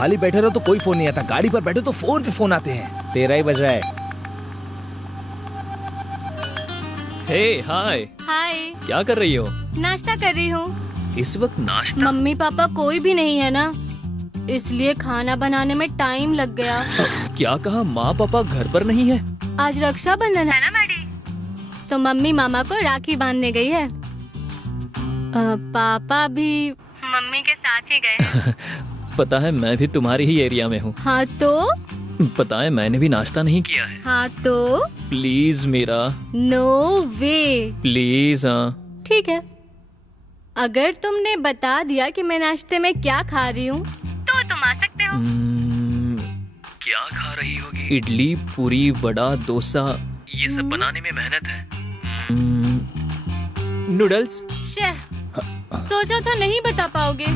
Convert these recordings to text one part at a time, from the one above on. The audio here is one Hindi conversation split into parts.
खाली बैठे रहो तो कोई फोन नहीं आता, गाड़ी पर बैठे तो फोन पे फोन आते हैं। 13 ही बज रहा है। हे हाय। हाय। क्या कर रही हो? नाश्ता कर रही हूँ। इस वक्त नाश्ता? मम्मी पापा कोई भी नहीं है ना, इसलिए खाना बनाने में टाइम लग गया। क्या कहा? माँ पापा घर पर नहीं है? आज रक्षाबंधन है ना मैडी, तो मम्मी मामा को राखी बांधने गई है। पापा भी मम्मी के साथ ही गए। पता है मैं भी तुम्हारी ही एरिया में हूँ। हाँ तो? पता है मैंने भी नाश्ता नहीं किया है। हाँ तो? Please Meera. No way. Please. हाँ ठीक है, अगर तुमने बता दिया कि मैं नाश्ते में क्या खा रही हूँ तो तुम आ सकते हो। क्या खा रही होगी? इडली, पूरी, वड़ा, डोसा, ये सब बनाने में मेहनत है। नूडल्स। सोचा था नहीं बता पाओगे।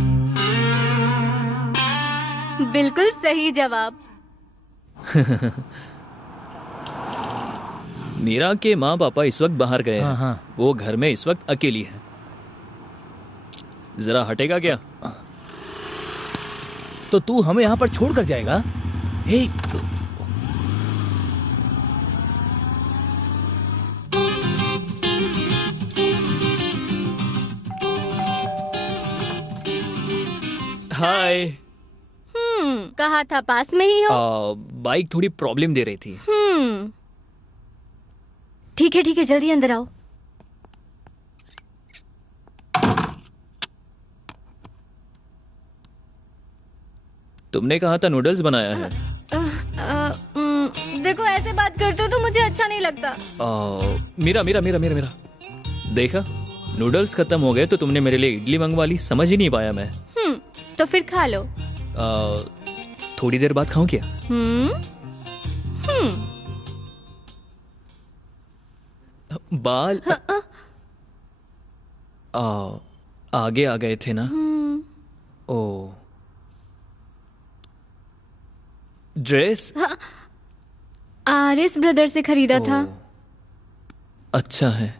बिल्कुल सही जवाब। मीरा के माँ पापा इस वक्त बाहर गए हैं। हाँ। वो घर में इस वक्त अकेली है। जरा हटेगा क्या? तो तू हमें यहाँ पर छोड़ कर जाएगा? हे हाय। कहा था पास में ही हो। बाइक थोड़ी प्रॉब्लम दे रही थी। ठीक है जल्दी अंदर आओ। तुमने कहा था नूडल्स बनाया है। देखो ऐसे बात करते हो तो मुझे अच्छा नहीं लगता। मेरा देखा, नूडल्स खत्म हो गए तो तुमने मेरे लिए इडली मंगवा ली। समझ ही नहीं पाया मैं। तो फिर खा लो। थोड़ी देर बाद खाऊं क्या? बाल आगे आ गए थे ना। ओ ड्रेस आरएस ब्रदर से खरीदा था। अच्छा है।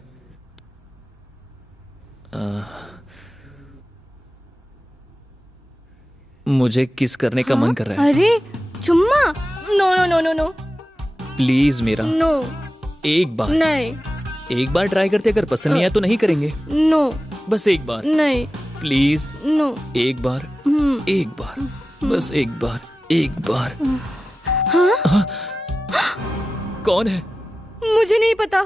मुझे किस करने का मन कर रहा है। अरे चुम्मा? No no no no no please मेरा। नो। एक बार नहीं। एक बार ट्राई करते, अगर पसंद नहीं आया तो नहीं करेंगे। नो। बस एक बार। नहीं। प्लीज। नो। एक बार। एक बार। बस एक बार। एक बार। हाँ? कौन है? मुझे नहीं पता।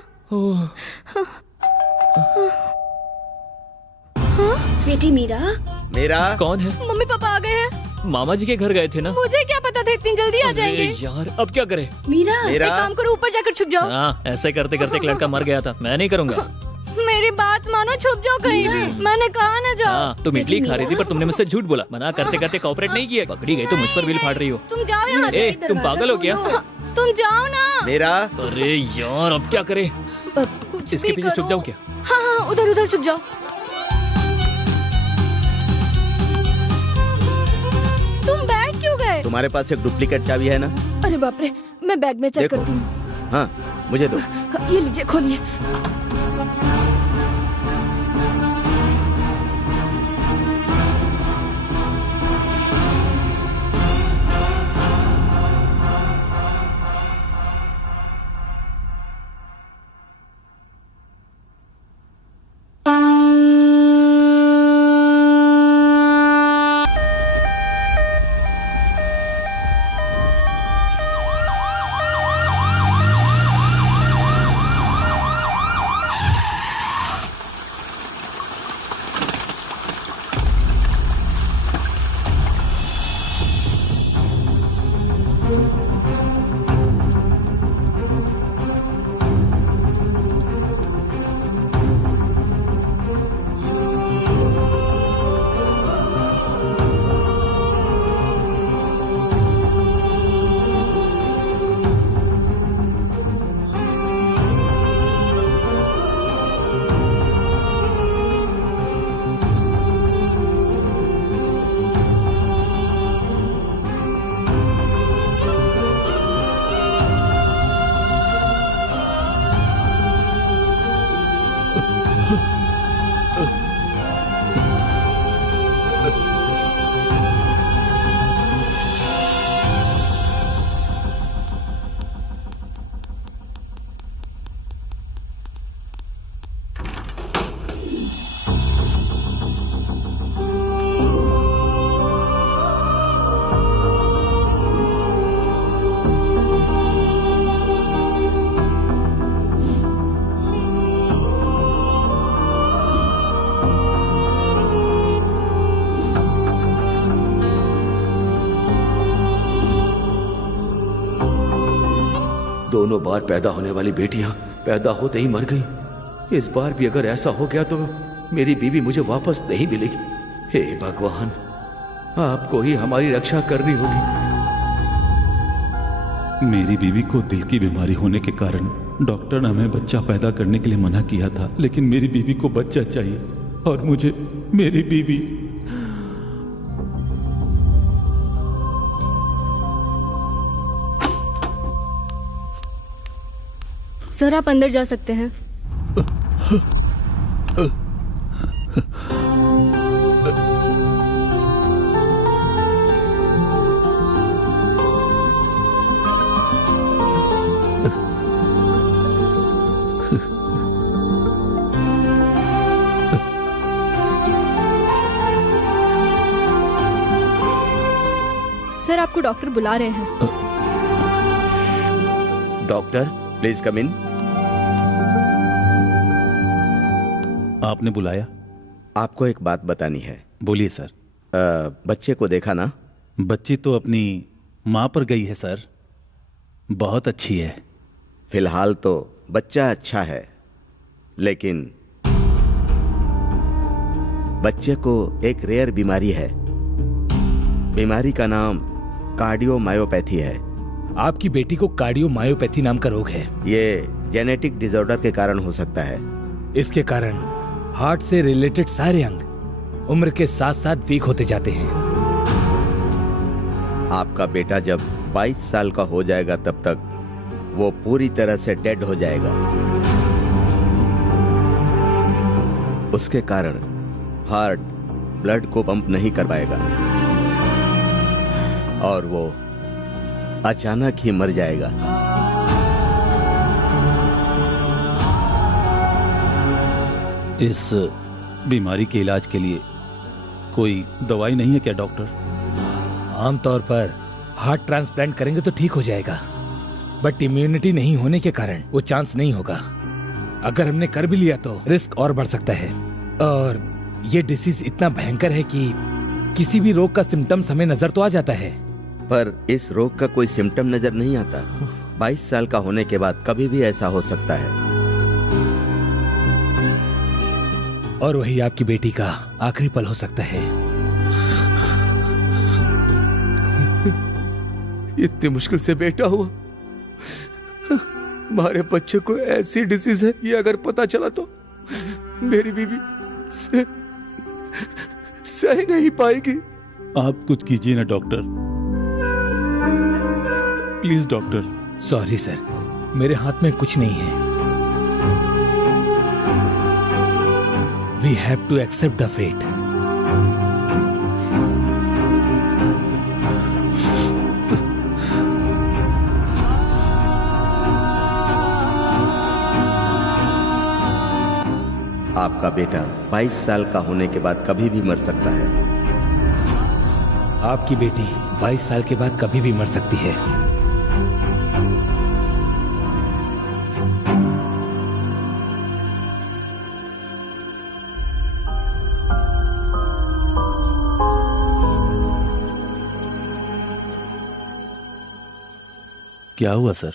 बेटी मीरा। मेरा कौन है? मम्मी पापा आ गए हैं। मामा जी के घर गए थे ना। मुझे क्या पता था इतनी जल्दी आ जाएंगे। यार अब क्या करें? मीरा। एक काम करो, ऊपर जाकर छुप जाओ। हाँ, ऐसे करते करते एक लड़का मर गया था। मैं नहीं करूँगा। मेरी बात मानो, छुप जाओ कहीं भी। मैंने कहा ना जाओ। हाँ, तुम इडली खा रही थी पर तुमने मुझसे झूठ बोला। मना करते करते कोऑपरेट नहीं किया। पकड़ी गई तो मुझ पर बिल फाड़ रही हो। तुम जाओ यहाँ से। तुम पागल हो क्या? तुम जाओ ना। मेरा। अरे यार अब क्या करें? इसके पीछे छुप जाओ क्या? हाँ उधर उधर छुप जाओ। तुम बैठ क्यों गए? तुम्हारे पास एक डुप्लीकेट चाबी है ना? अरे बाप रे, मैं बैग में चेक करती हूँ। हाँ मुझे दो। ये लीजिए, खोलिए। दोनों बार पैदा होने वाली बेटियां पैदा होते ही मर गई। इस बार भी अगर ऐसा हो गया तो मेरी बीवी मुझे वापस नहीं मिलेगी। हे भगवान, आपको ही हमारी रक्षा करनी होगी। मेरी बीवी को दिल की बीमारी होने के कारण डॉक्टर ने हमें बच्चा पैदा करने के लिए मना किया था, लेकिन मेरी बीवी को बच्चा चाहिए और मुझे मेरी बीवी। सर आप अंदर जा सकते हैं। सर आपको डॉक्टर बुला रहे हैं। डॉक्टर प्लीज कम इन। आपने बुलाया? आपको एक बात बतानी है। बोलिए सर। बच्चे को देखा ना? बच्ची तो अपनी माँ पर गई है सर, बहुत अच्छी है। फिलहाल तो बच्चा अच्छा है, लेकिन बच्चे को एक रेयर बीमारी है। बीमारी का नाम कार्डियोमायोपैथी है। आपकी बेटी को कार्डियोमायोपैथी नाम का रोग है। ये जेनेटिक डिसऑर्डर के कारण हो सकता है। इसके कारण हार्ट से रिलेटेड सारे अंग उम्र के साथ साथ वीक होते जाते हैं। आपका बेटा जब 22 साल का हो जाएगा तब तक वो पूरी तरह से डेड हो जाएगा। उसके कारण हार्ट ब्लड को पंप नहीं कर पाएगा और वो अचानक ही मर जाएगा। इस बीमारी के इलाज के लिए कोई दवाई नहीं है क्या डॉक्टर? आमतौर पर हार्ट ट्रांसप्लांट करेंगे तो ठीक हो जाएगा, बट इम्यूनिटी नहीं होने के कारण वो चांस नहीं होगा। अगर हमने कर भी लिया तो रिस्क और बढ़ सकता है। और ये डिसीज इतना भयंकर है कि किसी भी रोग का सिम्टम्स हमें नजर तो आ जाता है, पर इस रोग का कोई सिम्टम नजर नहीं आता। 22 साल का होने के बाद कभी भी ऐसा हो सकता है। और वही आपकी बेटी का आखिरी पल हो सकता है। इतनी मुश्किल से बेटा हुआ, हमारे बच्चे को ऐसी डिसीज है, ये अगर पता चला तो मेरी बीवी सही नहीं पाएगी। आप कुछ कीजिए ना doctor, please doctor. Sorry sir, मेरे हाथ में कुछ नहीं है। We have to accept the fate. आपका बेटा 22 साल का होने के बाद कभी भी मर सकता है। आपकी बेटी 22 साल के बाद कभी भी मर सकती है। क्या हुआ सर,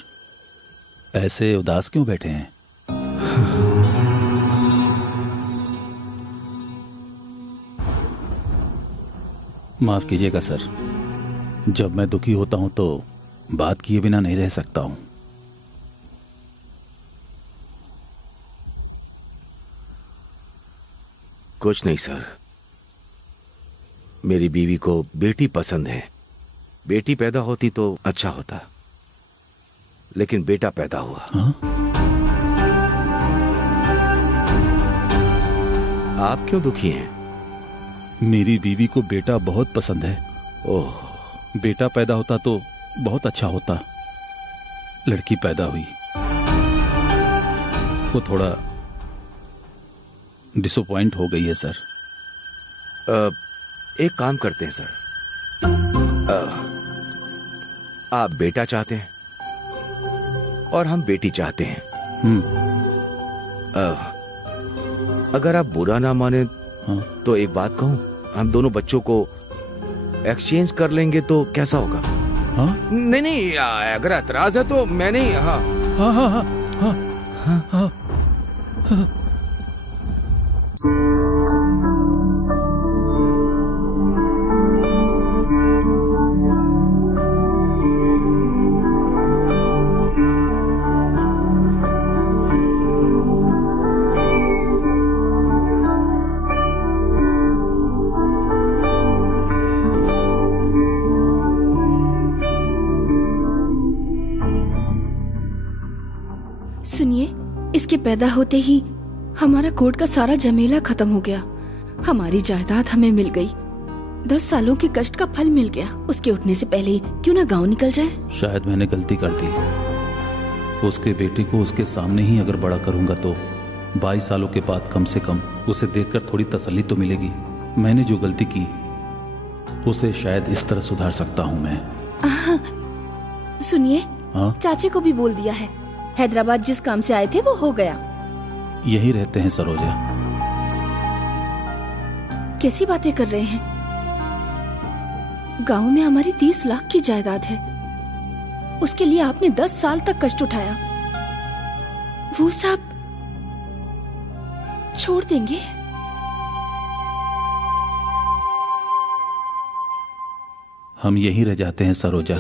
ऐसे उदास क्यों बैठे हैं? माफ कीजिएगा सर, जब मैं दुखी होता हूं तो बात किए बिना नहीं रह सकता हूं। कुछ नहीं सर, मेरी बीवी को बेटी पसंद है। बेटी पैदा होती तो अच्छा होता, लेकिन बेटा पैदा हुआ। हाँ? आप क्यों दुखी हैं? मेरी बीवी को बेटा बहुत पसंद है। ओह, बेटा पैदा होता तो बहुत अच्छा होता। लड़की पैदा हुई, वो थोड़ा डिसअपॉइंट हो गई है सर। एक काम करते हैं सर, आप बेटा चाहते हैं और हम बेटी चाहते हैं। अगर आप बुरा ना माने हाँ? तो एक बात कहूं, हम दोनों बच्चों को एक्सचेंज कर लेंगे तो कैसा होगा? हाँ नहीं नहीं, अगर एतराज है तो मैं नहीं। हाँ हाँ हाँ हाँ हाँ हाँ हाँ। सुनिए, इसके पैदा होते ही हमारा कोर्ट का सारा झमेला खत्म हो गया। हमारी जायदाद हमें मिल गई। 10 सालों के कष्ट का फल मिल गया। उसके उठने से पहले क्यों ना गांव निकल जाए। शायद मैंने गलती कर दी। उसके बेटे को उसके सामने ही अगर बड़ा करूंगा तो 22 सालों के बाद कम से कम उसे देखकर थोड़ी तसल्ली तो मिलेगी। मैंने जो गलती की उसे शायद इस तरह सुधार सकता हूं मैं। सुनिए, हाँ? चाचे को भी बोल दिया है। हैदराबाद जिस काम से आए थे वो हो गया। यही रहते हैं सरोजा। कैसी बातें कर रहे हैं? गांव में हमारी 30 लाख की जायदाद है। उसके लिए आपने 10 साल तक कष्ट उठाया। वो सब छोड़ देंगे? हम यही रह जाते हैं सरोजा।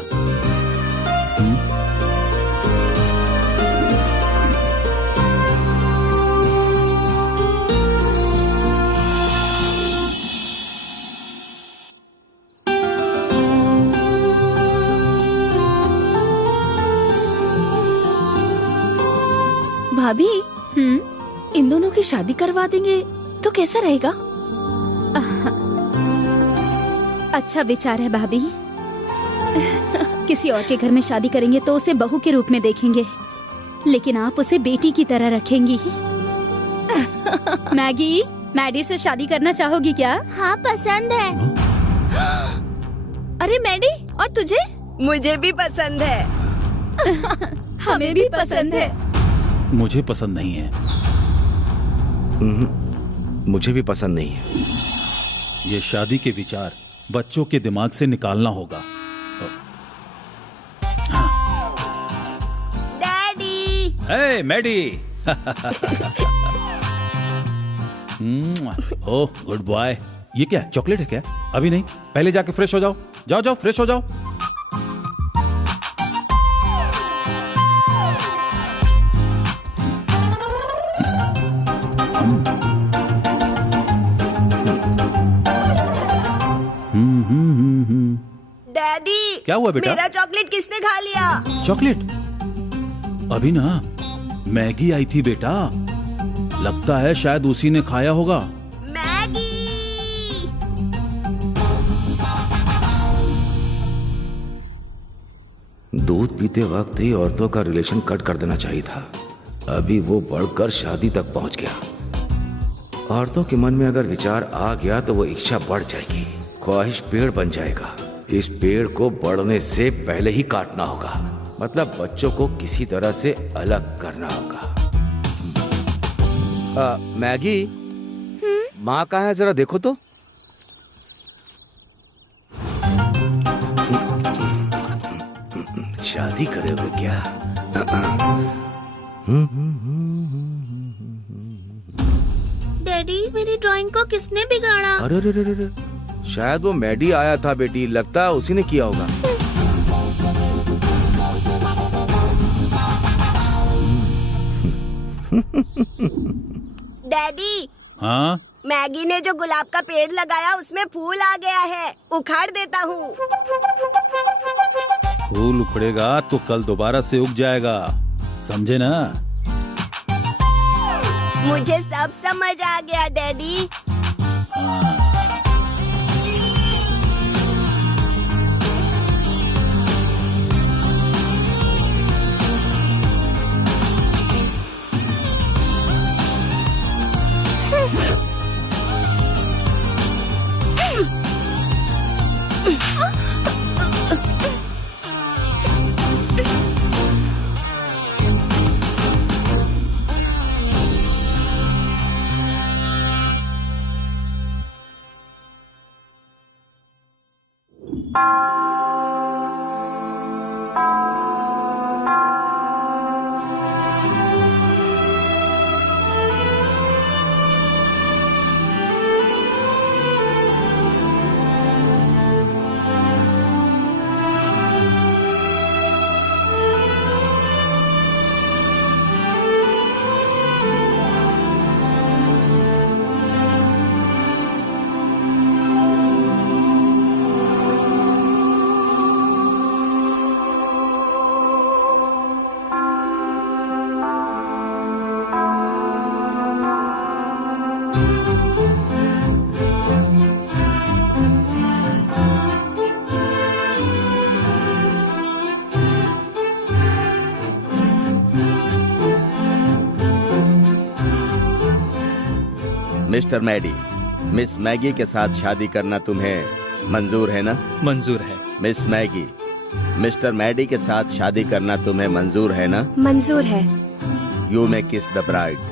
भाभी, इन दोनों की शादी करवा देंगे तो कैसा रहेगा? अच्छा विचार है भाभी। किसी और के घर में शादी करेंगे तो उसे बहू के रूप में देखेंगे, लेकिन आप उसे बेटी की तरह रखेंगी। मैडी से शादी करना चाहोगी क्या? हाँ, पसंद है। अरे मैडी, और तुझे? मुझे भी पसंद है। हमें भी पसंद है। मुझे पसंद नहीं है। मुझे भी पसंद नहीं है। ये शादी के विचार बच्चों के दिमाग से निकालना होगा। डैडी। हे मैडी। Oh good boy. ये क्या चॉकलेट है क्या? अभी नहीं, पहले जाके फ्रेश हो जाओ। जाओ जाओ फ्रेश हो जाओ। डैडी, क्या हुआ बेटा? मेरा चॉकलेट किसने खा लिया? चॉकलेट? अभी ना मैगी आई थी बेटा, लगता है शायद उसी ने खाया होगा। मैगी। दूध पीते वक्त ही औरतों का रिलेशन कट कर देना चाहिए था। अभी वो बढ़कर शादी तक पहुंच गया। औरतों के मन में अगर विचार आ गया तो वो इच्छा बढ़ जाएगी, ख्वाहिश पेड़ बन जाएगा। इस पेड़ को बढ़ने से पहले ही काटना होगा, मतलब बच्चों को किसी तरह से अलग करना होगा। मैगी, माँ कहाँ है, जरा देखो तो। शादी करोगे क्या? डैडी, मेरी ड्राइंग को किसने बिगाड़ा? अरे अरे अरे अरे, शायद वो मैडी आया था बेटी, लगता है उसी ने किया होगा। डैडी, हाँ? मैगी ने जो गुलाब का पेड़ लगाया उसमें फूल आ गया है, उखाड़ देता हूँ। फूल उखड़ेगा तो कल दोबारा से उग जाएगा, समझे ना? मुझे सब समझ आ गया डैडी। हाँ। मिस्टर मैडी, मिस मैगी के साथ शादी करना तुम्हें मंजूर है ना? मंजूर है। मिस मैगी, मिस्टर मैडी के साथ शादी करना तुम्हें मंजूर है ना? मंजूर है। यू मे किस द ब्राइड।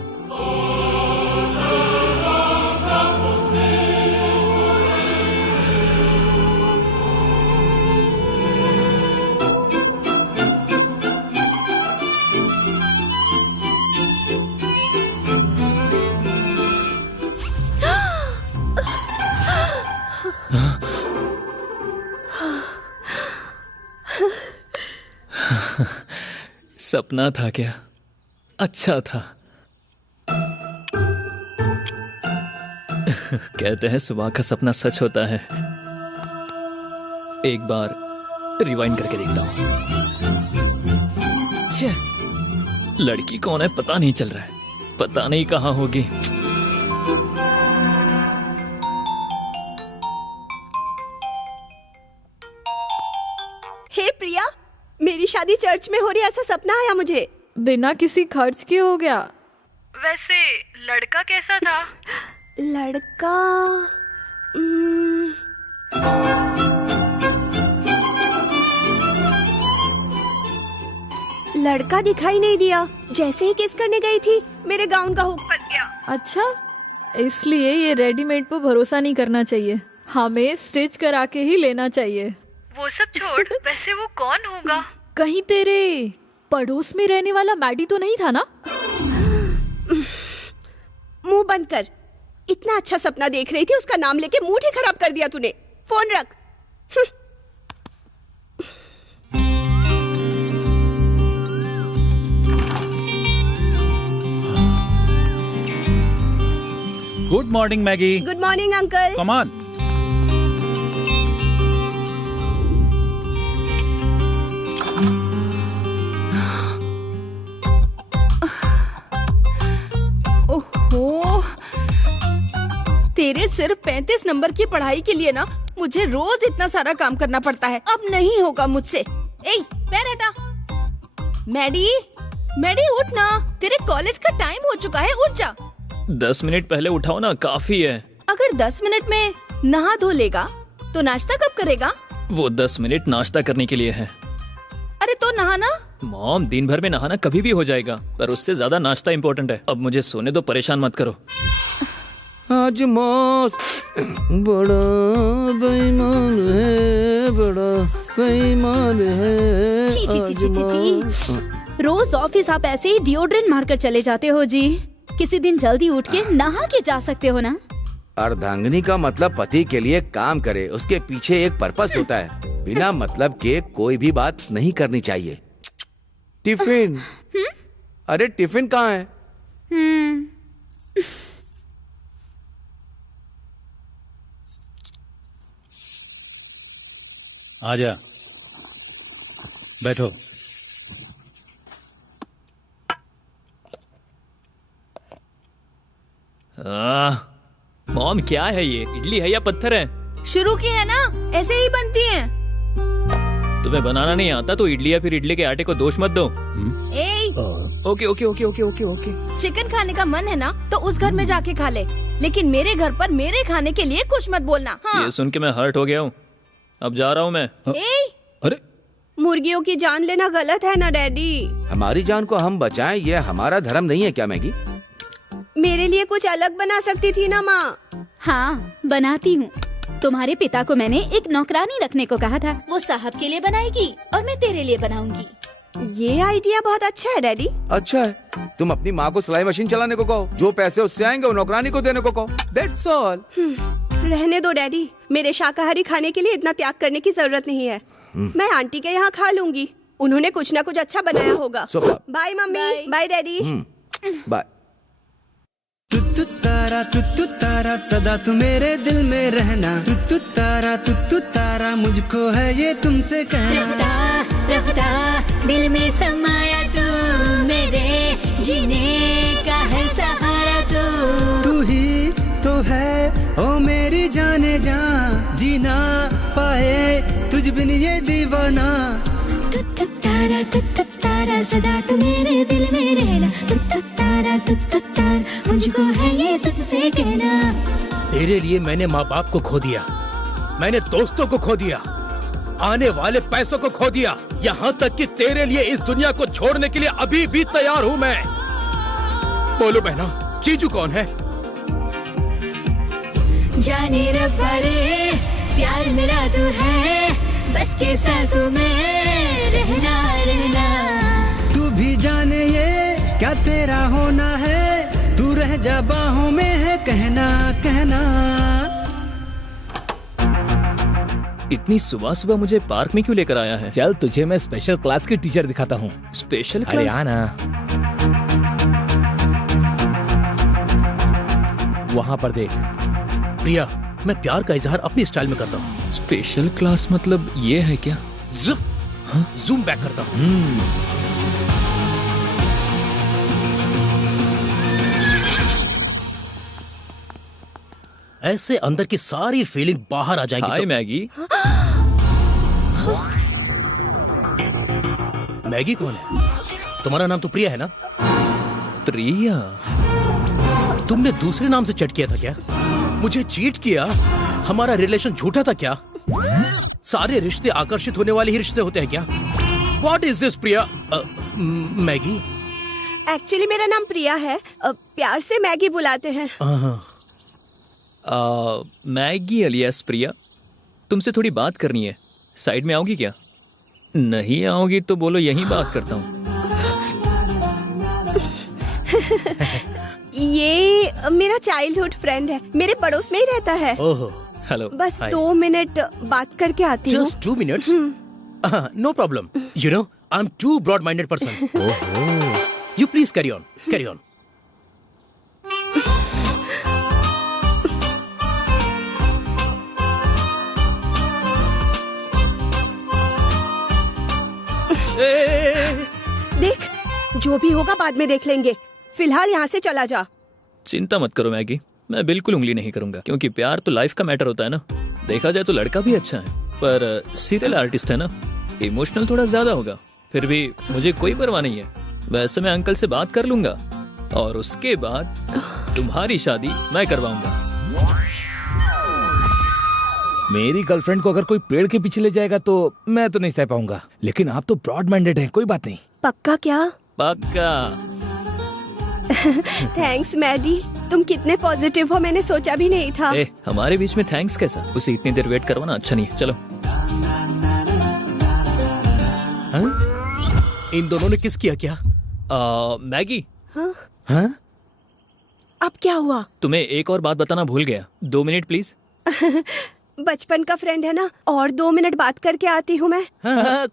सपना था क्या? अच्छा था। कहते हैं सुबह का सपना सच होता है। एक बार रिवाइंड करके देखता हूं। छे, लड़की कौन है पता नहीं चल रहा है, पता नहीं कहां होगी। हे प्रिया, मेरी शादी चर्च में हो रही, ऐसा सपना आया मुझे। बिना किसी खर्च के हो गया। वैसे लड़का कैसा था? लड़का लड़का दिखाई नहीं दिया। जैसे ही किस करने गई थी, मेरे गाउन का हुक फंस गया। अच्छा, इसलिए ये रेडीमेड पर भरोसा नहीं करना चाहिए, हमें स्टिच करा के ही लेना चाहिए। वो सब छोड़, वैसे वो कौन होगा? कहीं तेरे पड़ोस में रहने वाला मैडी तो नहीं था ना? मुंह बंद कर। इतना अच्छा सपना देख रही थी, उसका नाम लेके मूड ही खराब कर दिया तूने। फोन रख। Good morning Maggi. Good morning uncle. Come on. ओहो, तेरे सिर्फ 35 नंबर की पढ़ाई के लिए ना मुझे रोज इतना सारा काम करना पड़ता है। अब नहीं होगा मुझसे। ए, पैर हटा। मैडी, मैडी उठ ना, तेरे कॉलेज का टाइम हो चुका है, उठ जा। 10 मिनट पहले उठाओ ना, काफी है। अगर 10 मिनट में नहा धो लेगा तो नाश्ता कब करेगा? वो 10 मिनट नाश्ता करने के लिए है। अरे तो नहाना। मॉम, दिन भर में नहाना कभी भी हो जाएगा, पर उससे ज्यादा नाश्ता इम्पोर्टेंट है। अब मुझे सोने दो, परेशान मत करो। आज मौसम बड़ा बेईमान है, बड़ा बेईमान है। ची ची ची ची ची। रोज ऑफिस आप ऐसे ही डिओड्रेंट मारकर चले जाते हो जी। किसी दिन जल्दी उठ के नहा के जा सकते हो ना। अर्धांगिनी का मतलब पति के लिए काम करे, उसके पीछे एक पर्पस होता है। बिना मतलब के कोई भी बात नहीं करनी चाहिए। टिफिन, अरे टिफिन कहाँ है? आजा, बैठो। मॉम, क्या है ये? इडली है या पत्थर है? शुरू की है ना, ऐसे ही बनती है। तुम्हें बनाना नहीं आता तो इडली या फिर इडली के आटे को दोष मत दो। Okay okay okay okay okay okay. Chicken खाने का मन है ना तो उस घर में जाके खा ले, लेकिन मेरे घर पर मेरे खाने के लिए कुछ मत बोलना। हाँ? ये सुन के मैं हर्ट हो गया हूँ, अब जा रहा हूँ मैं। अरे, मुर्गियों की जान लेना गलत है ना डैडी। हमारी जान को हम बचाएं, ये हमारा धर्म नहीं है क्या मैगी? मेरे लिए कुछ अलग बना सकती थी ना माँ। हाँ, बनाती हूँ। तुम्हारे पिता को मैंने एक नौकरानी रखने को कहा था, वो साहब के लिए बनाएगी और मैं तेरे लिए बनाऊंगी। ये आइडिया बहुत अच्छा है डैडी। अच्छा है, तुम अपनी माँ को सिलाई मशीन चलाने को कहो, जो पैसे उससे आएंगे वो नौकरानी को देने को कहो। That's all। रहने दो डैडी, मेरे शाकाहारी खाने के लिए इतना त्याग करने की जरूरत नहीं है। मैं आंटी के यहाँ खा लूंगी, उन्होंने कुछ ना कुछ अच्छा बनाया होगा। Bye mummy, bye daddy. Bye. तू तारा सदा तू मेरे दिल में रहना। तू तारा मुझको है ये तुमसे कहना। रफ्ता रफ्ता दिल में समाया तू, मेरे जीने का है सहारा तू ही तो है ओ मेरी जाने जा, जीना पाए तुझ बिन ये दीवाना। तारा तारा सदा तू मेरे दिल में रहना, तू तारा मुझको है ये तुझसे कहना। तेरे लिए मैंने माँ बाप को खो दिया, मैंने दोस्तों को खो दिया, आने वाले पैसों को खो दिया, यहाँ तक कि तेरे लिए इस दुनिया को छोड़ने के लिए अभी भी तैयार हूँ मैं। बोलो बहना, जीजू कौन है? जाने रब्बा रे प्यार मेरा तू है, बस के सांसों में रहना रहना। तू भी जाने ये क्या तेरा होना है, तू रह जा बाहों में है कहना कहना। इतनी सुबह सुबह मुझे पार्क में क्यों लेकर आया है? चल तुझे मैं स्पेशल क्लास की टीचर दिखाता हूँ। स्पेशल अरे क्लास? आना, वहाँ पर देख। प्रिया, मैं प्यार का इजहार अपनी स्टाइल में करता हूँ। स्पेशल क्लास मतलब ये है क्या? जूम बैक करता हूँ। ऐसे अंदर की सारी फीलिंग बाहर आ जाएगी। हाय मैगी। मैगी कौन है? तुम्हारा नाम तो प्रिया है ना? प्रिया? तुमने दूसरे नाम से चैट किया था क्या? मुझे चीट किया? हमारा रिलेशन झूठा था क्या? सारे रिश्ते आकर्षित होने वाले ही रिश्ते होते हैं क्या? What is this Priya? Maggi? Actually मेरा नाम प्रिया है, प्यार से मैगी बुलाते हैं। मैगी अलियास प्रिया, तुमसे थोड़ी बात करनी है, साइड में आओगी क्या? नहीं आओगी तो बोलो, यहीं बात करता हूँ। ये मेरा चाइल्डहुड फ्रेंड है, मेरे पड़ोस में ही रहता है। ओहो, हेलो। बस 2 मिनट बात करके आती हूँ। Just 2 minutes? No problem. You know, I'm too broad-minded person. You please carry on. Carry on. देख, जो भी होगा बाद में देख लेंगे, फिलहाल यहाँ से चला जा। चिंता मत करो मैगी, मैं बिल्कुल उंगली नहीं करूंगा, क्योंकि प्यार तो लाइफ का मैटर होता है ना। देखा जाए तो लड़का भी अच्छा है, पर सीरियल आर्टिस्ट है ना, इमोशनल थोड़ा ज्यादा होगा। फिर भी मुझे कोई परवाह नहीं है। वैसे मैं अंकल से बात कर लूंगा और उसके बाद तुम्हारी शादी मैं करवाऊंगा। मेरी गर्लफ्रेंड को अगर कोई पेड़ के पीछे ले जाएगा तो मैं तो नहीं सह पाऊंगा, लेकिन आप तो ब्रॉड माइंडेड हैं, कोई बात नहीं। पक्का क्या? पक्का। थैंक्स मैडी, तुम कितने पॉजिटिव हो, मैंने सोचा भी नहीं था। हमारे बीच में थैंक्स कैसा? उसे इतनी देर वेट करवाना अच्छा नहीं है। चलो। इन दोनों ने किस किया क्या? मैगी। हाँ? अब क्या हुआ? तुम्हें एक और बात बताना भूल गया, 2 मिनट प्लीज। बचपन का फ्रेंड है ना, और 2 मिनट बात करके आती हूँ मैं।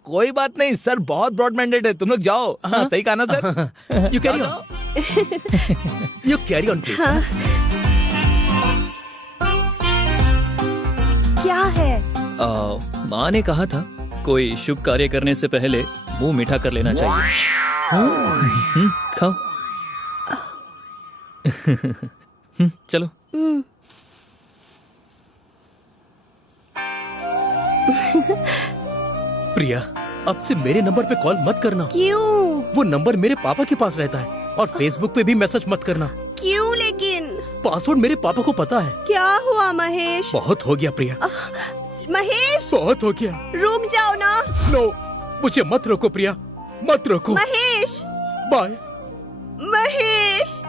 कोई बात नहीं सर, बहुत ब्रॉड माइंडेड है, तुम लोग जाओ। सही कहा ना sir? You carry on. You carry on please. क्या है? माँ ने कहा था कोई शुभ कार्य करने से पहले मुंह मीठा कर लेना चाहिए। खाओ। चलो। प्रिया, अब से मेरे नंबर पे कॉल मत करना। क्यों? वो नंबर मेरे पापा के पास रहता है, और फेसबुक पे भी मैसेज मत करना। क्यों लेकिन? पासवर्ड मेरे पापा को पता है। क्या हुआ महेश? बहुत हो गया प्रिया। महेश, बहुत हो गया। रुक जाओ ना। नो, मुझे मत रोको प्रिया, मत रोको। महेश, बाय। महेश।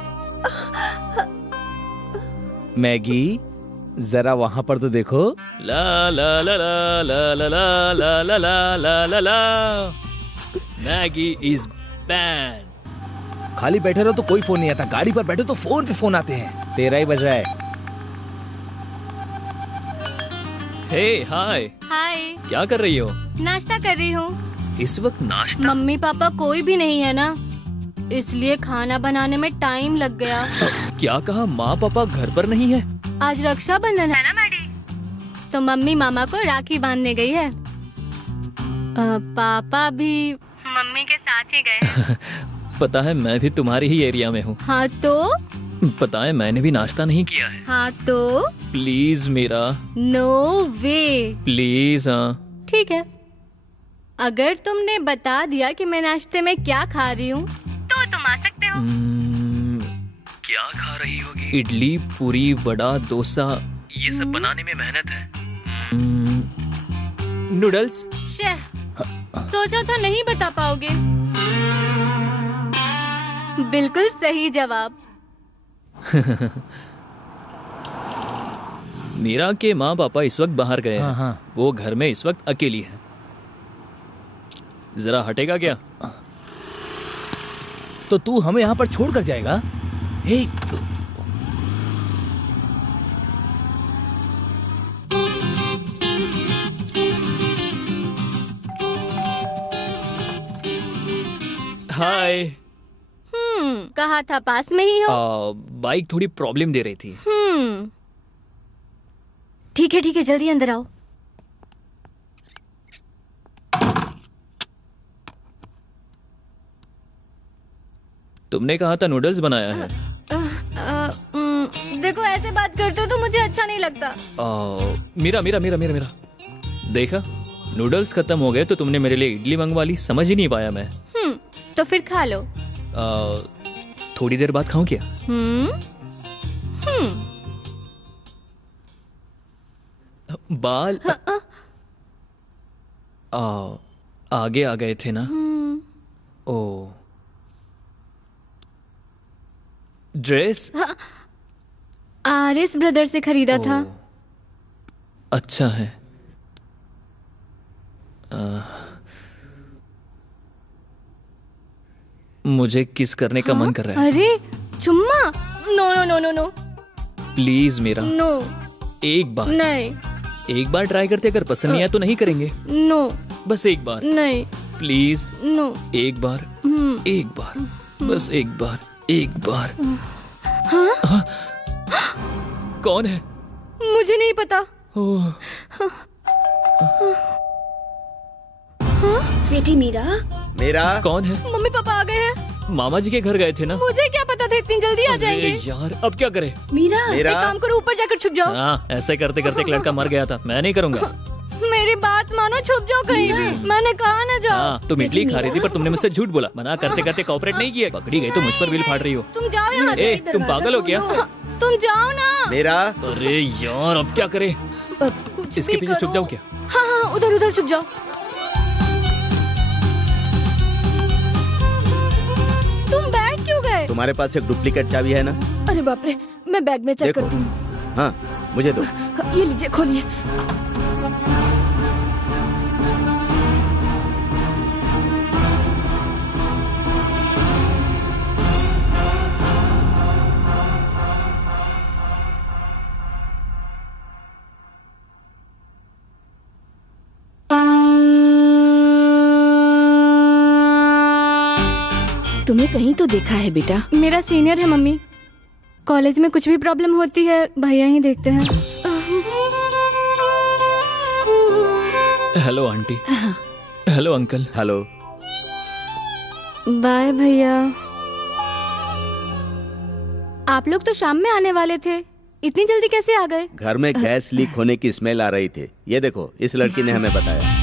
मैगी, जरा वहाँ पर तो देखो। ला ला ला ला ला ला ला ला ला ला ला ला ला। Maggi is ban. खाली बैठे रहो तो कोई फोन नहीं आता, गाड़ी पर बैठो तो फोन पे फोन आते हैं। तेरा ही बज रहा है। हे हाय। हाय। क्या कर रही हो? नाश्ता कर रही हूँ। इस वक्त नाश्ता? मम्मी पापा कोई भी नहीं है ना, इसलिए खाना बनाने में टाइम लग गया। क्या कहा? माँ पापा घर पर नहीं है? आज रक्षाबंधन है ना मैडी, तो मम्मी मामा को राखी बांधने गई है। पापा भी मम्मी के साथ ही गए। पता है मैं भी तुम्हारी ही एरिया में हूँ। हाँ तो? पता है मैंने भी नाश्ता नहीं किया है। हाँ तो? प्लीज मेरा। No way. प्लीज। हाँ ठीक है, अगर तुमने बता दिया कि मैं नाश्ते में क्या खा रही हूँ तो तुम आ सकते हो। क्या खा रही होगी? इडली, पूरी, वड़ा, डोसा, ये सब बनाने में मेहनत है। नूडल्स। सोचा था नहीं बता पाओगे। बिल्कुल सही जवाब। मीरा के माँ पापा इस वक्त बाहर गए हैं। वो घर में इस वक्त अकेली है। जरा हटेगा क्या? तो तू हमें यहाँ पर छोड़ कर जाएगा? हे हाय। कहा था पास में ही हो। बाइक थोड़ी प्रॉब्लम दे रही थी। ठीक है जल्दी अंदर आओ। तुमने कहा था नूडल्स बनाया है। देखो ऐसे बात करते हो तो मुझे अच्छा नहीं लगता। मेरा देखा, नूडल्स खत्म हो गए तो तुमने मेरे लिए इडली मंगवा ली। समझ ही नहीं पाया मैं। तो फिर खा लो। थोड़ी देर बाद खाऊं क्या? बाल आगे आ गए थे ना। ओ ड्रेस आरएस ब्रदर से खरीदा था। अच्छा है। मुझे किस करने का मन कर रहा है। अरे चुम्मा? नो। प्लीज मेरा। नो। एक बार। नहीं। एक बार ट्राई करते, अगर पसंद नहीं आया तो नहीं करेंगे। नो। बस एक बार। नहीं। प्लीज। नो। एक बार। एक बार। बस एक बार। एक बार। हाँ? कौन है? मुझे नहीं पता। बेटी मीरा। मेरा कौन है? मम्मी पापा आ गए हैं। मामा जी के घर गए थे ना। मुझे क्या पता था इतनी जल्दी आ जाएंगे। यार अब क्या करें? मीरा एक काम करो, ऊपर जाकर छुप जाओ। हाँ, ऐसे करते करते एक लड़का मर गया था। मैं नहीं करूँगा। मेरी बात मानो, छुप जाओ कहीं भी। मैंने कहा ना जाओ। हाँ, तुम इडली खा रही थी पर तुमने मुझसे झूठ बोला। मना करते करते कोऑपरेट नहीं किया। पकड़ी गई तो मुझ पर बिल फाड़ रही हो। तुम जाओ यहाँ से। तुम पागल हो क्या? तुम जाओ ना। मेरा। अरे यार अब क्या करें? इसके पीछे छुप जाऊँ क्या? हाँ, उधर छुप जाओ। तुम बैठ क्यों गए? तुम्हारे पास एक डुप्लीकेट चाबी है ना? अरे बाप रे, मैं बैग में चेक करती हूँ। हाँ, मुझे दो। ये लीजिए, खोलिए। तुम्हें कहीं तो देखा है बेटा। मेरा सीनियर है मम्मी। कॉलेज में कुछ भी प्रॉब्लम होती है भैया ही देखते हैं। Hello aunty. Hello uncle. Hello. Bye भैया। आप लोग तो शाम में आने वाले थे, इतनी जल्दी कैसे आ गए? घर में गैस लीक होने की स्मेल आ रही थी। ये देखो, इस लड़की ने हमें बताया।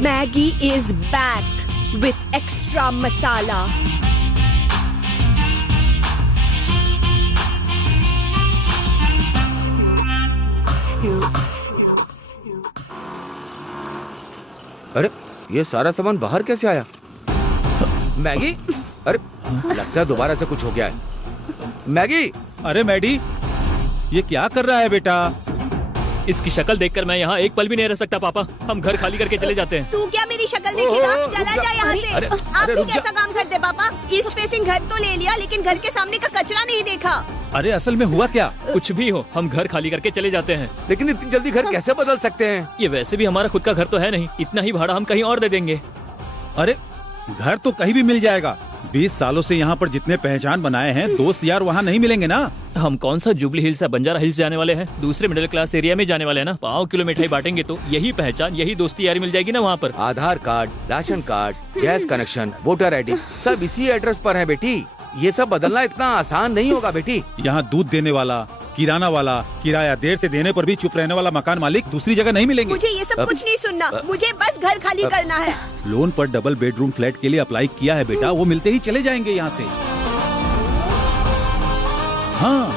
Maggie is back with extra masala. अरे ये सारा सामान बाहर कैसे आया? मैगी? अरे लगता है दोबारा से कुछ हो गया है। मैगी! अरे मैडी, ये क्या कर रहा है बेटा? इसकी शक्ल देखकर मैं यहाँ एक पल भी नहीं रह सकता पापा। हम घर खाली करके चले जाते हैं। तू क्या मेरी शक्ल देखेगा? चला जा यहाँ से। आप भी कैसा काम करते पापा? ईस्ट फेसिंग घर तो ले लिया लेकिन घर के सामने का कचरा नहीं देखा। अरे असल में हुआ क्या? कुछ भी हो, हम घर खाली करके चले जाते हैं। लेकिन इतनी जल्दी घर कैसे बदल सकते हैं? ये वैसे भी हमारा खुद का घर तो है नहीं। इतना ही भाड़ा हम कहीं और दे देंगे। अरे घर तो कहीं भी मिल जाएगा। 20 सालों से यहाँ पर जितने पहचान बनाए हैं, दोस्त यार वहाँ नहीं मिलेंगे ना। हम कौन सा जुबली हिल्स या बंजारा हिल्स जाने वाले हैं? दूसरे मिडिल क्लास एरिया में जाने वाले हैं ना। 5 किलो मिठाई बांटेंगे तो यही पहचान, यही दोस्ती यारी मिल जाएगी ना वहाँ पर। Aadhaar card, ration card, gas connection, voter ID सब इसी एड्रेस पर है बेटी। ये सब बदलना इतना आसान नहीं होगा बेटी। यहाँ दूध देने वाला, किराना वाला, किराया देर से देने पर भी चुप रहने वाला मकान मालिक दूसरी जगह नहीं मिलेंगे। मुझे ये सब कुछ नहीं सुनना, मुझे बस घर खाली करना है। लोन पर डबल बेडरूम फ्लैट के लिए अप्लाई किया है बेटा, वो मिलते ही चले जाएंगे यहाँ से। हाँ।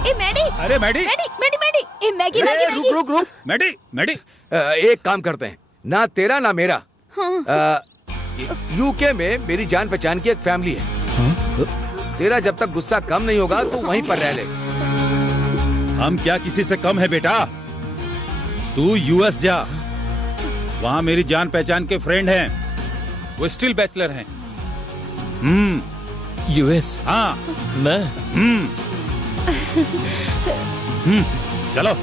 ए मैडी, अरे मैडी, ए मैगी, रुक मैडी, एक काम करते हैं, ना तेरा ना मेरा। यूके में मेरी जान पहचान की एक फैमिली है। तेरा जब तक गुस्सा कम नहीं होगा तो वहीं पर रह ले। हम क्या किसी से कम है बेटा? तू यूएस जा, वहाँ मेरी जान पहचान के फ्रेंड हैं, वो स्टिल बैचलर हैं। यूएस? हाँ। मैं? चलो।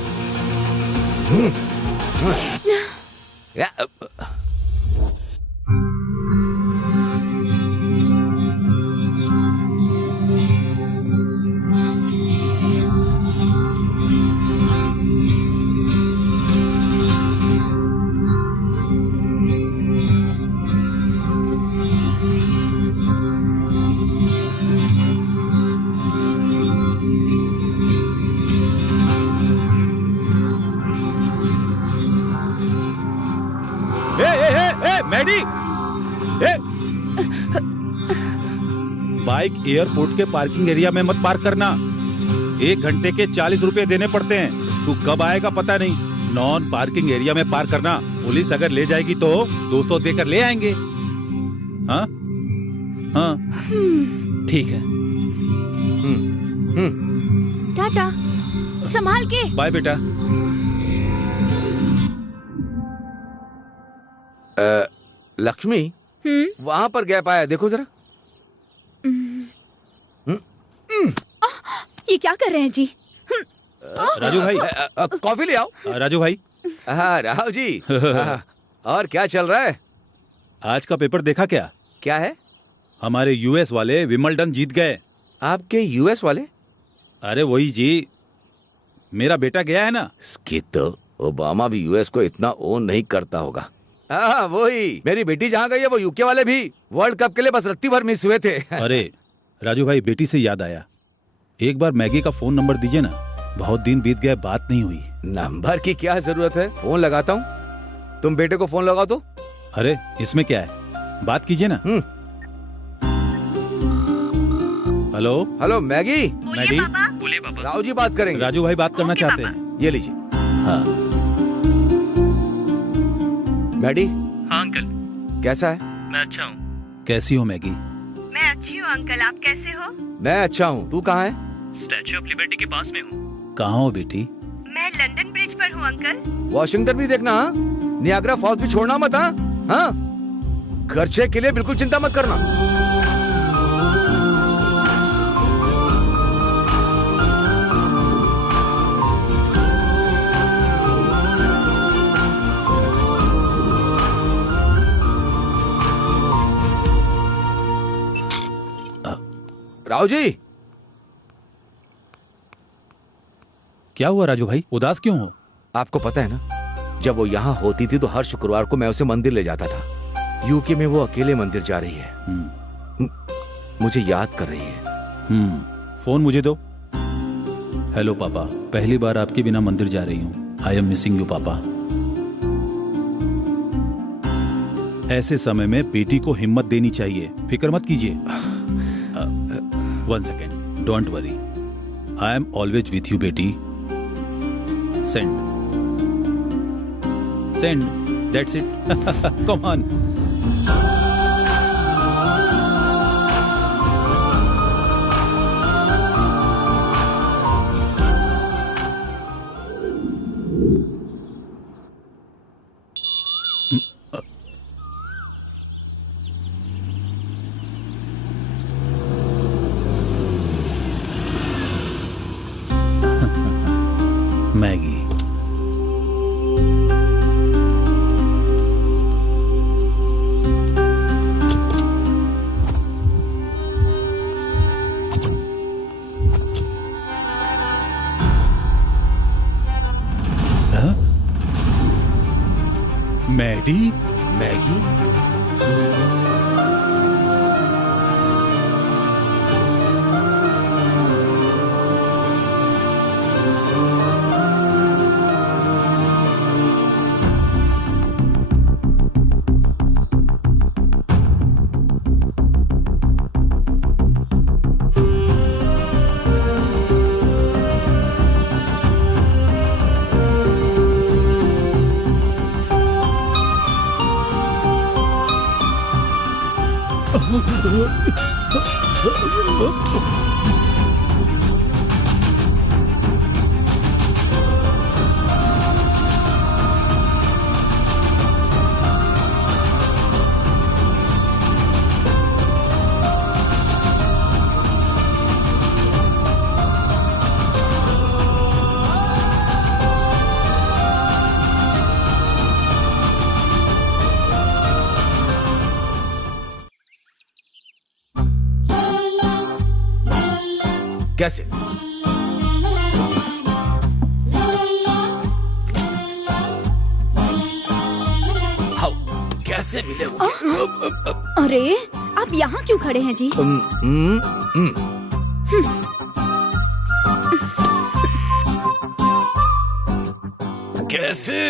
मैडी, बाइक एयरपोर्ट के पार्किंग एरिया में मत पार्क करना। 1 घंटे के 40 रुपए देने पड़ते हैं। तू कब आएगा पता नहीं। नॉन पार्किंग एरिया में पार्क करना। पुलिस अगर ले जाएगी तो दोस्तों देकर ले आएंगे। हाँ हाँ ठीक है। टाटा, संभाल के। बाय बेटा। लक्ष्मी, वहाँ पर गैप आया, देखो जरा। ये क्या कर रहे हैं जी? राजू भाई, कॉफी ले आओ। राजू भाई। हाँ राव जी। और क्या चल रहा है? आज का पेपर देखा क्या? क्या है? हमारे यूएस वाले विमल्डन जीत गए। आपके यूएस वाले? अरे वही जी, मेरा बेटा गया है ना। इसकी तो ओबामा भी यूएस को इतना ओन नहीं करता होगा। हाँ वही, मेरी बेटी जहाँ गई है वो यूके वाले भी वर्ल्ड कप के लिए बस रत्ती भर मिस हुए थे। अरे राजू भाई, बेटी से याद आया, एक बार मैगी का फोन नंबर दीजिए ना। बहुत दिन बीत गए, बात नहीं हुई। नंबर की क्या जरूरत है, फोन लगाता हूँ। तुम बेटे को फोन लगाओ तो। अरे इसमें क्या है, बात कीजिए ना। Hello hello Maggi. मैगी, बोलिए पापा। राव जी बात करेंगे। राजू भाई बात करना चाहते हैं। ये लीजिए। हाँ मैडी। हाँ अंकल। कैसा है? मैं अच्छा हूँ। कैसी हो मैगी? मैं अच्छी हूँ अंकल, आप कैसे हो? मैं अच्छा हूँ, तू कहाँ है? स्टैच्यू ऑफ लिबर्टी के पास में हूँ। कहाँ हो बेटी? मैं लंदन ब्रिज पर हूँ अंकल। वॉशिंगटन भी देखना, हाँ? नियाग्रा फॉल्स भी छोड़ना मत। हाँ हाँ, खर्चे के लिए बिल्कुल चिंता मत करना। राव जी। क्या हुआ राजू भाई, उदास क्यों हो? आपको पता है ना, जब वो यहाँ होती थी तो हर शुक्रवार को मैं उसे मंदिर ले जाता था। यूके में वो अकेले मंदिर जा रही है। मुझे याद कर रही है। फोन मुझे दो। हेलो पापा, पहली बार आपके बिना मंदिर जा रही हूँ। आई एम मिसिंग यू पापा। ऐसे समय में बेटी को हिम्मत देनी चाहिए, फिक्र मत कीजिए। 1 second, don't worry. I am always with you, बेटी. Send. That's it. Come on. Maggie. Maddy? Maggie? कैसे? हाउ कैसे मिले वो? अरे आप यहाँ क्यों खड़े हैं जी? कैसे?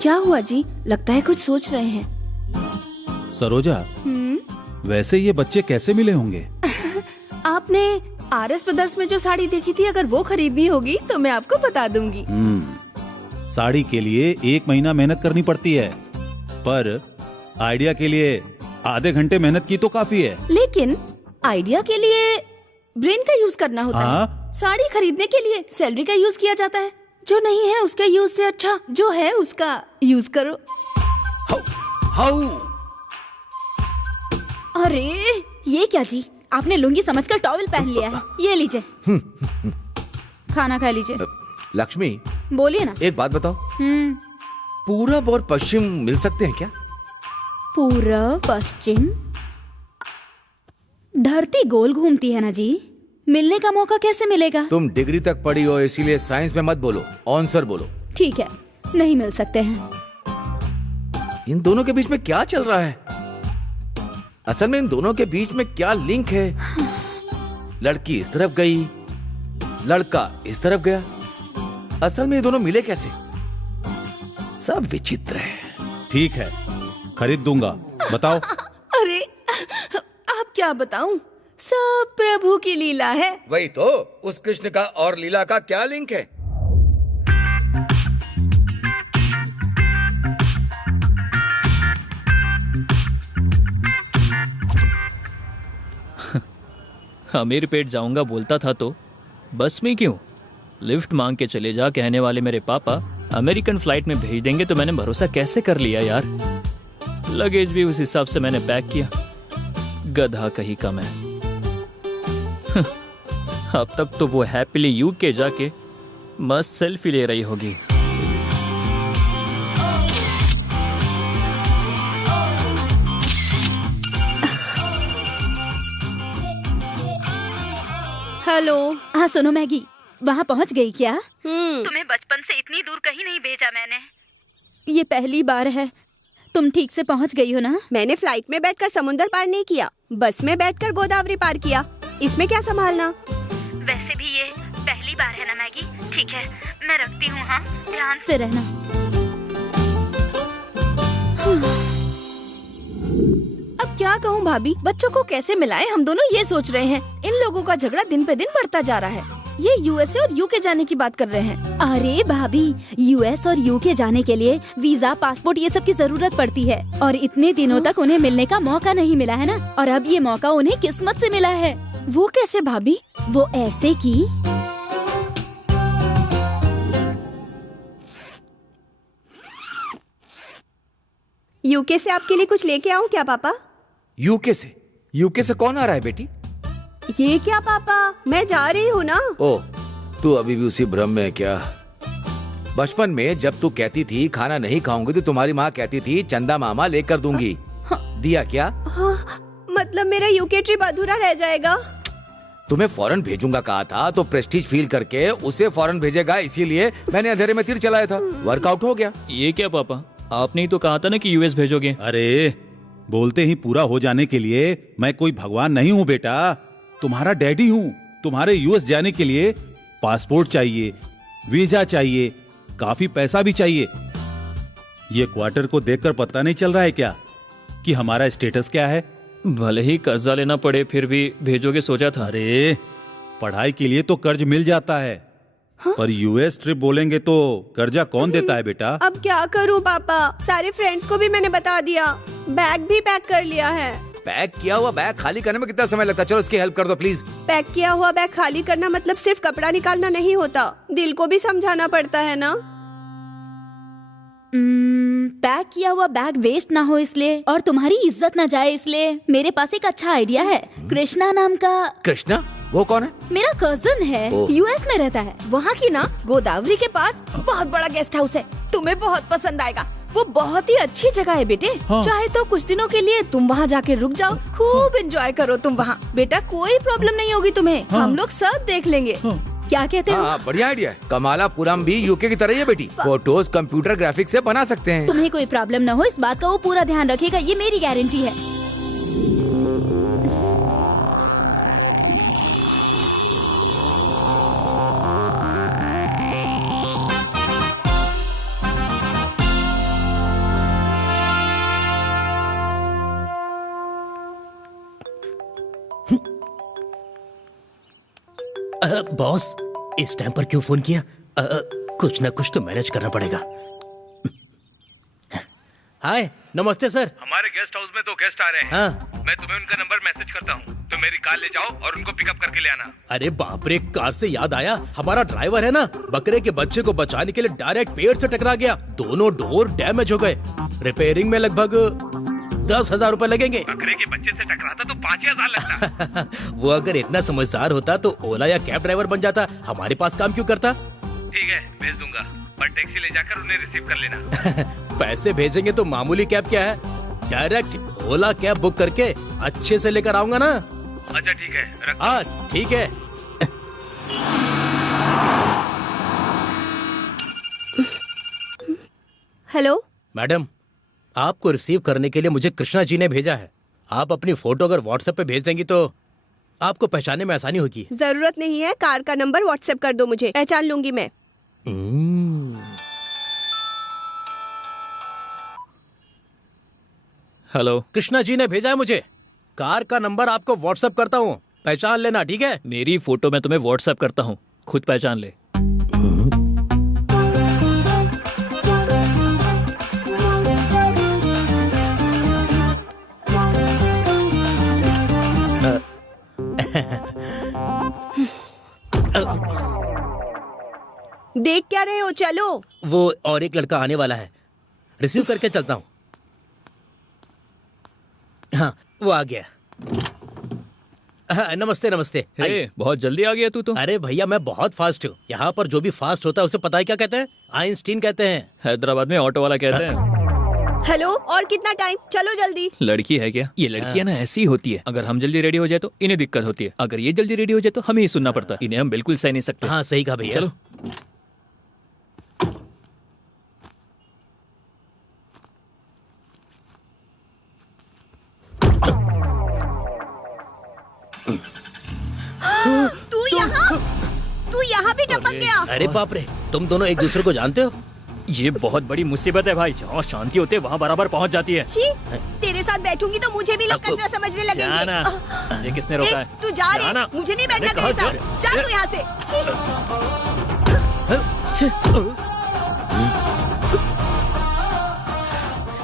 क्या हुआ जी? लगता है कुछ सोच रहे हैं। सरोजा, वैसे ये बच्चे कैसे मिले होंगे? आपने RS ब्रदर्स में जो साड़ी देखी थी, अगर वो खरीदनी होगी तो मैं आपको बता दूंगी। साड़ी के लिए 1 महीना मेहनत करनी पड़ती है, पर आइडिया के लिए आधे घंटे मेहनत की तो काफी है। लेकिन आइडिया के लिए ब्रेन का यूज करना होता हाँ? है। साड़ी खरीदने के लिए सैलरी का यूज किया जाता है। जो नहीं है उसके यूज से अच्छा जो है उसका यूज करो। हाउ? अरे ये क्या जी, आपने लुंगी समझकर टॉवल पहन लिया है। ये लीजिए, खाना खा लीजिए। लक्ष्मी, बोलिए ना। एक बात बताओ, पूरब और पश्चिम मिल सकते हैं क्या? पूरब पश्चिम? धरती गोल घूमती है ना जी, मिलने का मौका कैसे मिलेगा? तुम डिग्री तक पढ़ी हो, इसीलिए साइंस में मत बोलो, आंसर बोलो। ठीक है, नहीं मिल सकते हैं। इन दोनों के बीच में क्या चल रहा है? असल में इन दोनों के बीच में क्या लिंक है? लड़की इस तरफ गई, लड़का इस तरफ गया। असल में ये दोनों मिले कैसे? सब विचित्र है। ठीक है, खरीद दूंगा, बताओ। अरे आप क्या बताऊं, सब प्रभु की लीला है। वही तो, उस कृष्ण का और लीला का क्या लिंक है? अमीर पेट जाऊंगा बोलता था तो बस में क्यों? लिफ्ट मांग के चले जा कहने वाले मेरे पापा अमेरिकन फ्लाइट में भेज देंगे तो मैंने भरोसा कैसे कर लिया यार। लगेज भी उस हिसाब से मैंने पैक किया। गधा कहीं कम है। अब तक तो वो हैप्पीली यूके जाके मस्त सेल्फी ले रही होगी। हेलो। हाँ सुनो मैगी, वहाँ पहुँच गई क्या? तुम्हें बचपन से इतनी दूर कहीं नहीं भेजा मैंने। ये पहली बार है। तुम ठीक से पहुँच गई हो ना? मैंने फ्लाइट में बैठकर समुंदर पार नहीं किया, बस में बैठकर गोदावरी पार किया। इसमें क्या संभालना? वैसे भी ये पहली बार है ना मैगी। ठीक है, मैं रखती हूँ। हाँ, ध्यान से रहना। अब क्या कहूँ भाभी, बच्चों को कैसे मिलाएं, हम दोनों ये सोच रहे हैं। इन लोगों का झगड़ा दिन पे दिन बढ़ता जा रहा है। ये USA और UK जाने की बात कर रहे हैं। अरे भाभी, US और UK जाने के लिए वीजा, पासपोर्ट ये सब की जरूरत पड़ती है, और इतने दिनों तक उन्हें मिलने का मौका नहीं मिला है ना। और अब ये मौका उन्हें किस्मत से मिला है। वो कैसे भाभी? वो ऐसे कि UK से आपके लिए कुछ लेके आऊं क्या पापा? यूके से? यूके से कौन आ रहा है बेटी? ये क्या पापा, मैं जा रही हूँ ना। ओह, तू अभी भी उसी भ्रम में है क्या? बचपन में जब तू कहती थी खाना नहीं खाऊंगी तो तुम्हारी माँ कहती थी चंदा मामा लेकर दूंगी। दिया क्या? हाँ, मतलब मेरा यूके ट्रिप अधूरा रह जाएगा। तुम्हें फॉरेन भेजूंगा कहा था तो प्रेस्टीज फील करके उसे फॉरेन भेजेगा, इसीलिए मैंने अंधेरे में तीर चलाया था। वर्कआउट हो गया। ये क्या पापा, आपने ही तो कहा था ना कि US भेजोगे। अरे बोलते ही पूरा हो जाने के लिए मैं कोई भगवान नहीं हूँ बेटा, तुम्हारा डैडी हूँ। तुम्हारे US जाने के लिए पासपोर्ट चाहिए, वीजा चाहिए, काफी पैसा भी चाहिए। ये क्वार्टर को देखकर पता नहीं चल रहा है क्या कि हमारा स्टेटस क्या है? भले ही कर्जा लेना पड़े फिर भी भेजोगे सोचा था। अरे पढ़ाई के लिए तो कर्ज मिल जाता है। हाँ? पर US ट्रिप बोलेंगे तो कर्जा कौन देता है बेटा? अब क्या करूं पापा, सारे फ्रेंड्स को भी मैंने बता दिया। बैग भी पैक कर लिया है। पैक किया हुआ बैग खाली करने में कितना समय लगता है? चलो इसकी हेल्प कर दो प्लीज। पैक किया हुआ बैग खाली करना मतलब सिर्फ कपड़ा निकालना नहीं होता, दिल को भी समझाना पड़ता है ना। पैक किया हुआ बैग वेस्ट ना हो इसलिए और तुम्हारी इज्जत ना जाए इसलिए मेरे पास एक अच्छा आइडिया है। कृष्णा नाम का। कृष्णा? वो कौन है? मेरा कजन है, यूएस में रहता है। वहाँ की ना गोदावरी के पास बहुत बड़ा गेस्ट हाउस है, तुम्हें बहुत पसंद आएगा। वो बहुत ही अच्छी जगह है बेटे। हाँ। चाहे तो कुछ दिनों के लिए तुम वहाँ जाके रुक जाओ, खूब एंजॉय करो तुम वहाँ। बेटा कोई प्रॉब्लम नहीं होगी तुम्हें। हाँ। हम लोग सब देख लेंगे। हाँ। क्या कहते हो? बढ़िया आइडिया है। कमालापुरम भी यूके की तरह ही है बेटी, फोटोज कंप्यूटर ग्राफिक्स से बना सकते हैं। तुम्हें कोई प्रॉब्लम न हो इस बात का वो पूरा ध्यान रखेगा, ये मेरी गारंटी है। बॉस, इस टाइम पर क्यों फोन किया? कुछ ना कुछ तो मैनेज करना पड़ेगा। हाय, नमस्ते सर। हमारे गेस्ट हाउस में 2 गेस्ट आ रहे हैं। हाँ। मैं तुम्हें उनका नंबर मैसेज करता हूँ, तो मेरी कार ले जाओ और उनको पिकअप करके ले आना। अरे बाप रे, कार से याद आया, हमारा ड्राइवर है ना, बकरे के बच्चे को बचाने के लिए डायरेक्ट पेड़ से टकरा गया। दोनों डोर डैमेज हो गए। रिपेयरिंग में लगभग 10,000 रुपए लगेंगे। बकरे के बच्चे से टकराता तो 5,000 लगता। वो अगर इतना समझदार होता तो ओला या कैब ड्राइवर बन जाता, हमारे पास काम क्यों करता? ठीक है, भेज दूंगा, पर टैक्सी ले जाकर उन्हें रिसीव कर लेना। पैसे भेजेंगे तो मामूली कैब क्या है, डायरेक्ट ओला कैब बुक करके अच्छे से लेकर आऊंगा ना। अच्छा ठीक है, रखो। हाँ ठीक है। हेलो मैडम, आपको रिसीव करने के लिए मुझे कृष्णा जी ने भेजा है। आप अपनी फोटो अगर व्हाट्सएप पे भेज देंगी तो आपको पहचानने में आसानी होगी। जरूरत नहीं है, कार का नंबर व्हाट्सएप कर दो मुझे, पहचान लूंगी मैं। हेलो, कृष्णा जी ने भेजा है मुझे। कार का नंबर आपको व्हाट्सएप करता हूँ, पहचान लेना, ठीक है? मेरी फोटो मैं तुम्हें व्हाट्सएप करता हूँ, खुद पहचान ले। देख क्या रहे हो, चलो। वो और एक लड़का आने वाला है, रिसीव करके चलता हूँ। हाँ, वो आ गया। हाँ, नमस्ते नमस्ते। बहुत जल्दी आ गया तू तो। अरे भैया, मैं बहुत फास्ट हूँ। यहाँ पर जो भी फास्ट होता है उसे पता है क्या कहते हैं? आइंस्टीन कहते हैं। हैदराबाद में ऑटो वाला कहते हैं। हेलो, और कितना टाइम? चलो जल्दी। लड़की है क्या? ये लड़कियां ना ऐसी ही होती है, अगर हम जल्दी रेडी हो जाए तो इन्हें दिक्कत होती है, अगर ये जल्दी रेडी हो जाए तो हमें ही सुनना पड़ता है। इन्हें हम बिल्कुल सह नहीं सकते। हाँ सही कहा भैया। चलो। तू यहाँ भी टपक गया। अरे बाप रे, तुम दोनों एक दूसरे को जानते हो? ये बहुत बड़ी मुसीबत है भाई, जहाँ शांति होती है वहाँ बराबर पहुँच जाती है। छी, तेरे साथ बैठूंगी तो मुझे भी लोग कचरा समझने लगेंगे। ये किसने रोका है? तू जा रही, मुझे नहीं बैठना तेरे साथ। जा तू यहाँ से।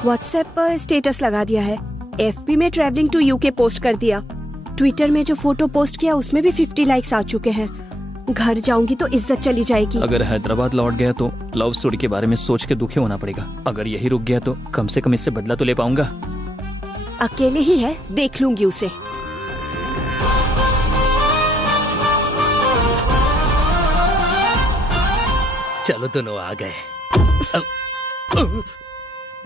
व्हाट्सएप पर स्टेटस लगा दिया है, एफबी में ट्रैवलिंग टू यूके पोस्ट कर दिया, ट्विटर में जो फोटो पोस्ट किया उसमें भी 50 लाइक्स आ चुके हैं। घर जाऊंगी तो इज्जत चली जाएगी। अगर हैदराबाद लौट गया तो लव स्टोरी के बारे में सोच के दुखी होना पड़ेगा। अगर यही रुक गया तो कम से कम इससे बदला तो ले पाऊंगा। अकेले ही है, देख लूंगी उसे। चलो दोनों आ गए।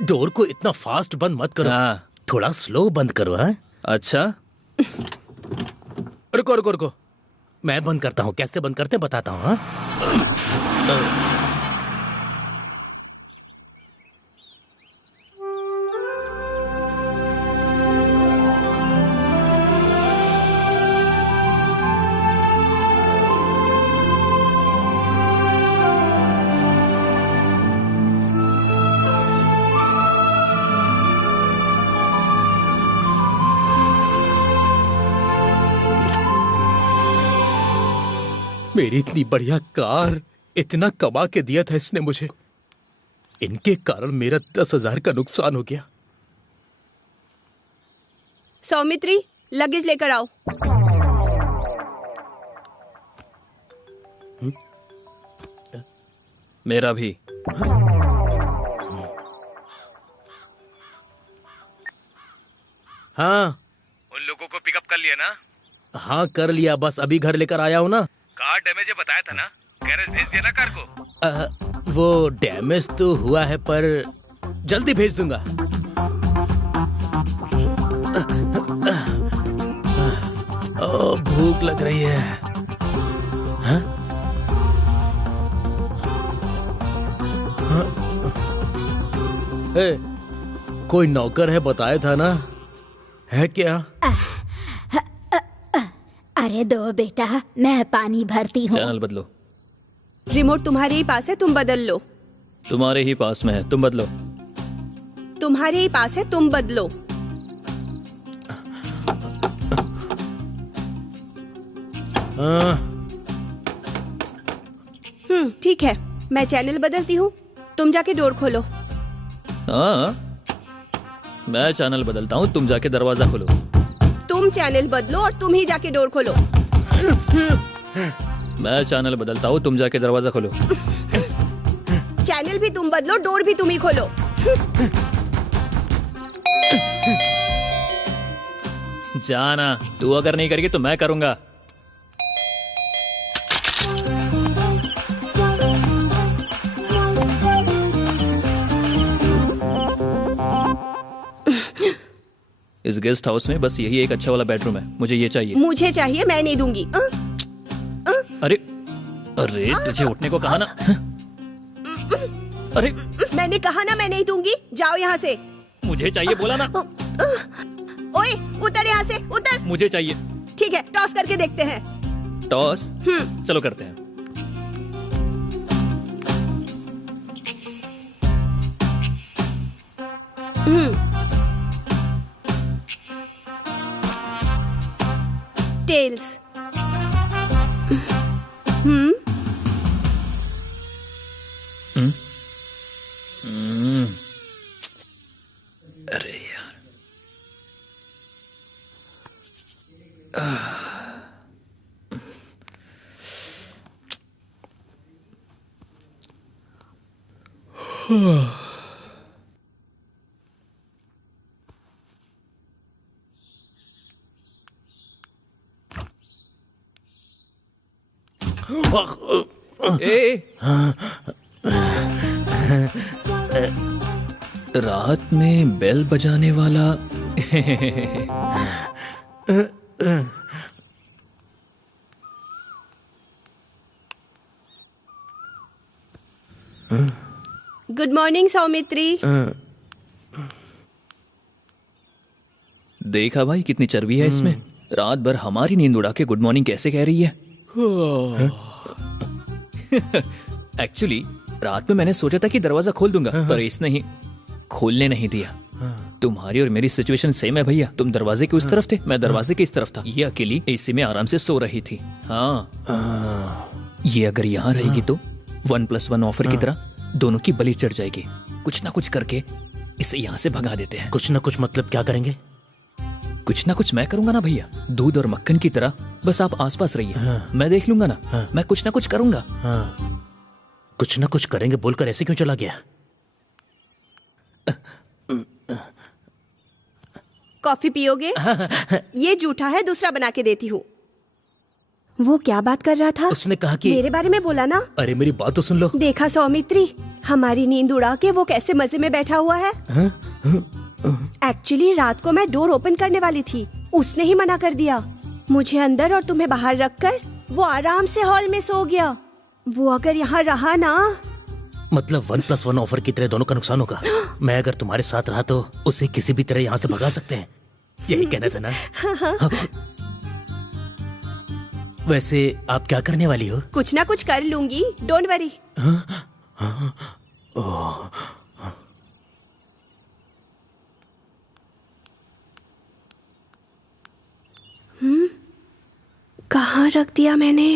डोर को इतना फास्ट बंद मत करो। थोड़ा स्लो बंद करो। हाँ अच्छा, रुको रुको रुको, मैं बंद करता हूँ। कैसे बंद करते बताता हूँ। मेरी इतनी बढ़िया कार, इतना कमा के दिया था इसने मुझे, इनके कारण मेरा 10,000 का नुकसान हो गया। सौमित्री, लगेज लेकर आओ। मेरा भी। हाँ, उन लोगों को पिकअप कर लिया ना? हाँ कर लिया, बस अभी घर लेकर आया हूँ ना। कार डैमेज है बताया था ना, गैरेज भेज दिया ना कार को? वो डैमेज तो हुआ है पर जल्दी भेज दूंगा। भूख लग रही है। हाँ? हाँ? कोई नौकर है बताया था ना, है क्या? अरे दो बेटा, मैं पानी भरती हूँ। चैनल बदलो। रिमोट तुम्हारे ही पास है, तुम बदल लो। तुम्हारे ही पास में है, तुम बदलो। तुम्हारे ही पास है, तुम बदलो। ठीक है, मैं चैनल बदलती हूँ, तुम जाके डोर खोलो। हाँ, मैं चैनल बदलता हूँ, तुम जाके दरवाजा खोलो। तुम चैनल बदलो और तुम ही जाके डोर खोलो। मैं चैनल बदलता हूँ, तुम जाके दरवाजा खोलो। चैनल भी तुम बदलो, डोर भी तुम ही खोलो। जाना, तू अगर नहीं करेगी तो मैं करूंगा। इस गेस्ट हाउस में बस यही एक अच्छा वाला बेडरूम है, मुझे ये चाहिए। मुझे चाहिए, मैं नहीं दूंगी। अरे अरे तुझे उठने को कहा ना। अरे मैंने कहा ना मैं नहीं दूंगी, जाओ यहाँ से। मुझे चाहिए बोला ना। ओए उतर यहाँ से, उतर। मुझे चाहिए। ठीक है, टॉस करके देखते हैं। टॉस? चलो करते हैं। टेल्स। अरे यार, रात में बेल बजाने वाला। Good morning Saumitri. देखा भाई कितनी चर्बी है इसमें। रात भर हमारी नींद उड़ा के गुड मॉर्निंग कैसे कह रही है। एक्चुअली रात में मैंने सोचा था कि दरवाजा खोल दूंगा, पर इसने ही खोलने नहीं दिया। तुम्हारी और मेरी सिचुएशन सेम है भैया। तुम दरवाजे के उस तरफ थे, मैं दरवाजे के इस तरफ था। ये अकेली एसी में आराम से सो रही थी। हाँ, ये अगर यहाँ रहेगी तो 1+1 ऑफर की तरह दोनों की बलि चढ़ जाएगी। कुछ ना कुछ करके इसे यहाँ से भगा देते हैं। कुछ ना कुछ मतलब क्या करेंगे? कुछ ना कुछ मैं करूंगा ना भैया, दूध और मक्खन की तरह। बस आप आसपास रहिए, मैं देख लूंगा ना। मैं कुछ ना कुछ करूंगा। कुछ ना कुछ करेंगे बोलकर ऐसे क्यों चला गया? कॉफी पियोगे? ये जूठा है, दूसरा बना के देती हूँ। वो क्या बात कर रहा था? उसने कहा कि मेरे बारे में बोला ना। अरे मेरी बात तो सुन लो। देखा सौमित्री, हमारी नींद उड़ा के वो कैसे मजे में बैठा हुआ है। एक्चुअली रात को मैं डोर ओपन करने वाली थी, उसने ही मना कर दिया। मुझे अंदर और तुम्हें बाहर रखकर वो आराम से हॉल में सो गया। वो अगर यहाँ रहा ना, मतलब 1+1 ऑफर की तरह दोनों का नुकसान होगा। मैं अगर तुम्हारे साथ रहा तो उसे किसी भी तरह यहाँ से भगा सकते हैं, यही कहना था ना? हाँ। वैसे आप क्या करने वाली हो? कुछ ना कुछ कर लूंगी, डोंट वरी। कहाँ रख दिया मैंने?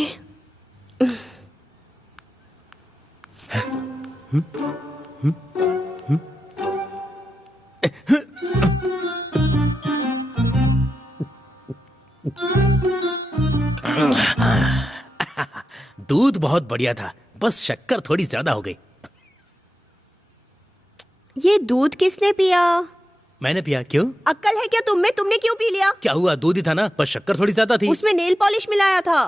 दूध बहुत बढ़िया था, बस शक्कर थोड़ी ज्यादा हो गई। ये दूध किसने पिया? मैंने पिया। क्यों? अक्ल है क्या तुमने क्यों पी लिया? क्या हुआ, दूध ही था ना, बस शक्कर थोड़ी ज्यादा थी। उसमें नेल पॉलिश मिलाया था।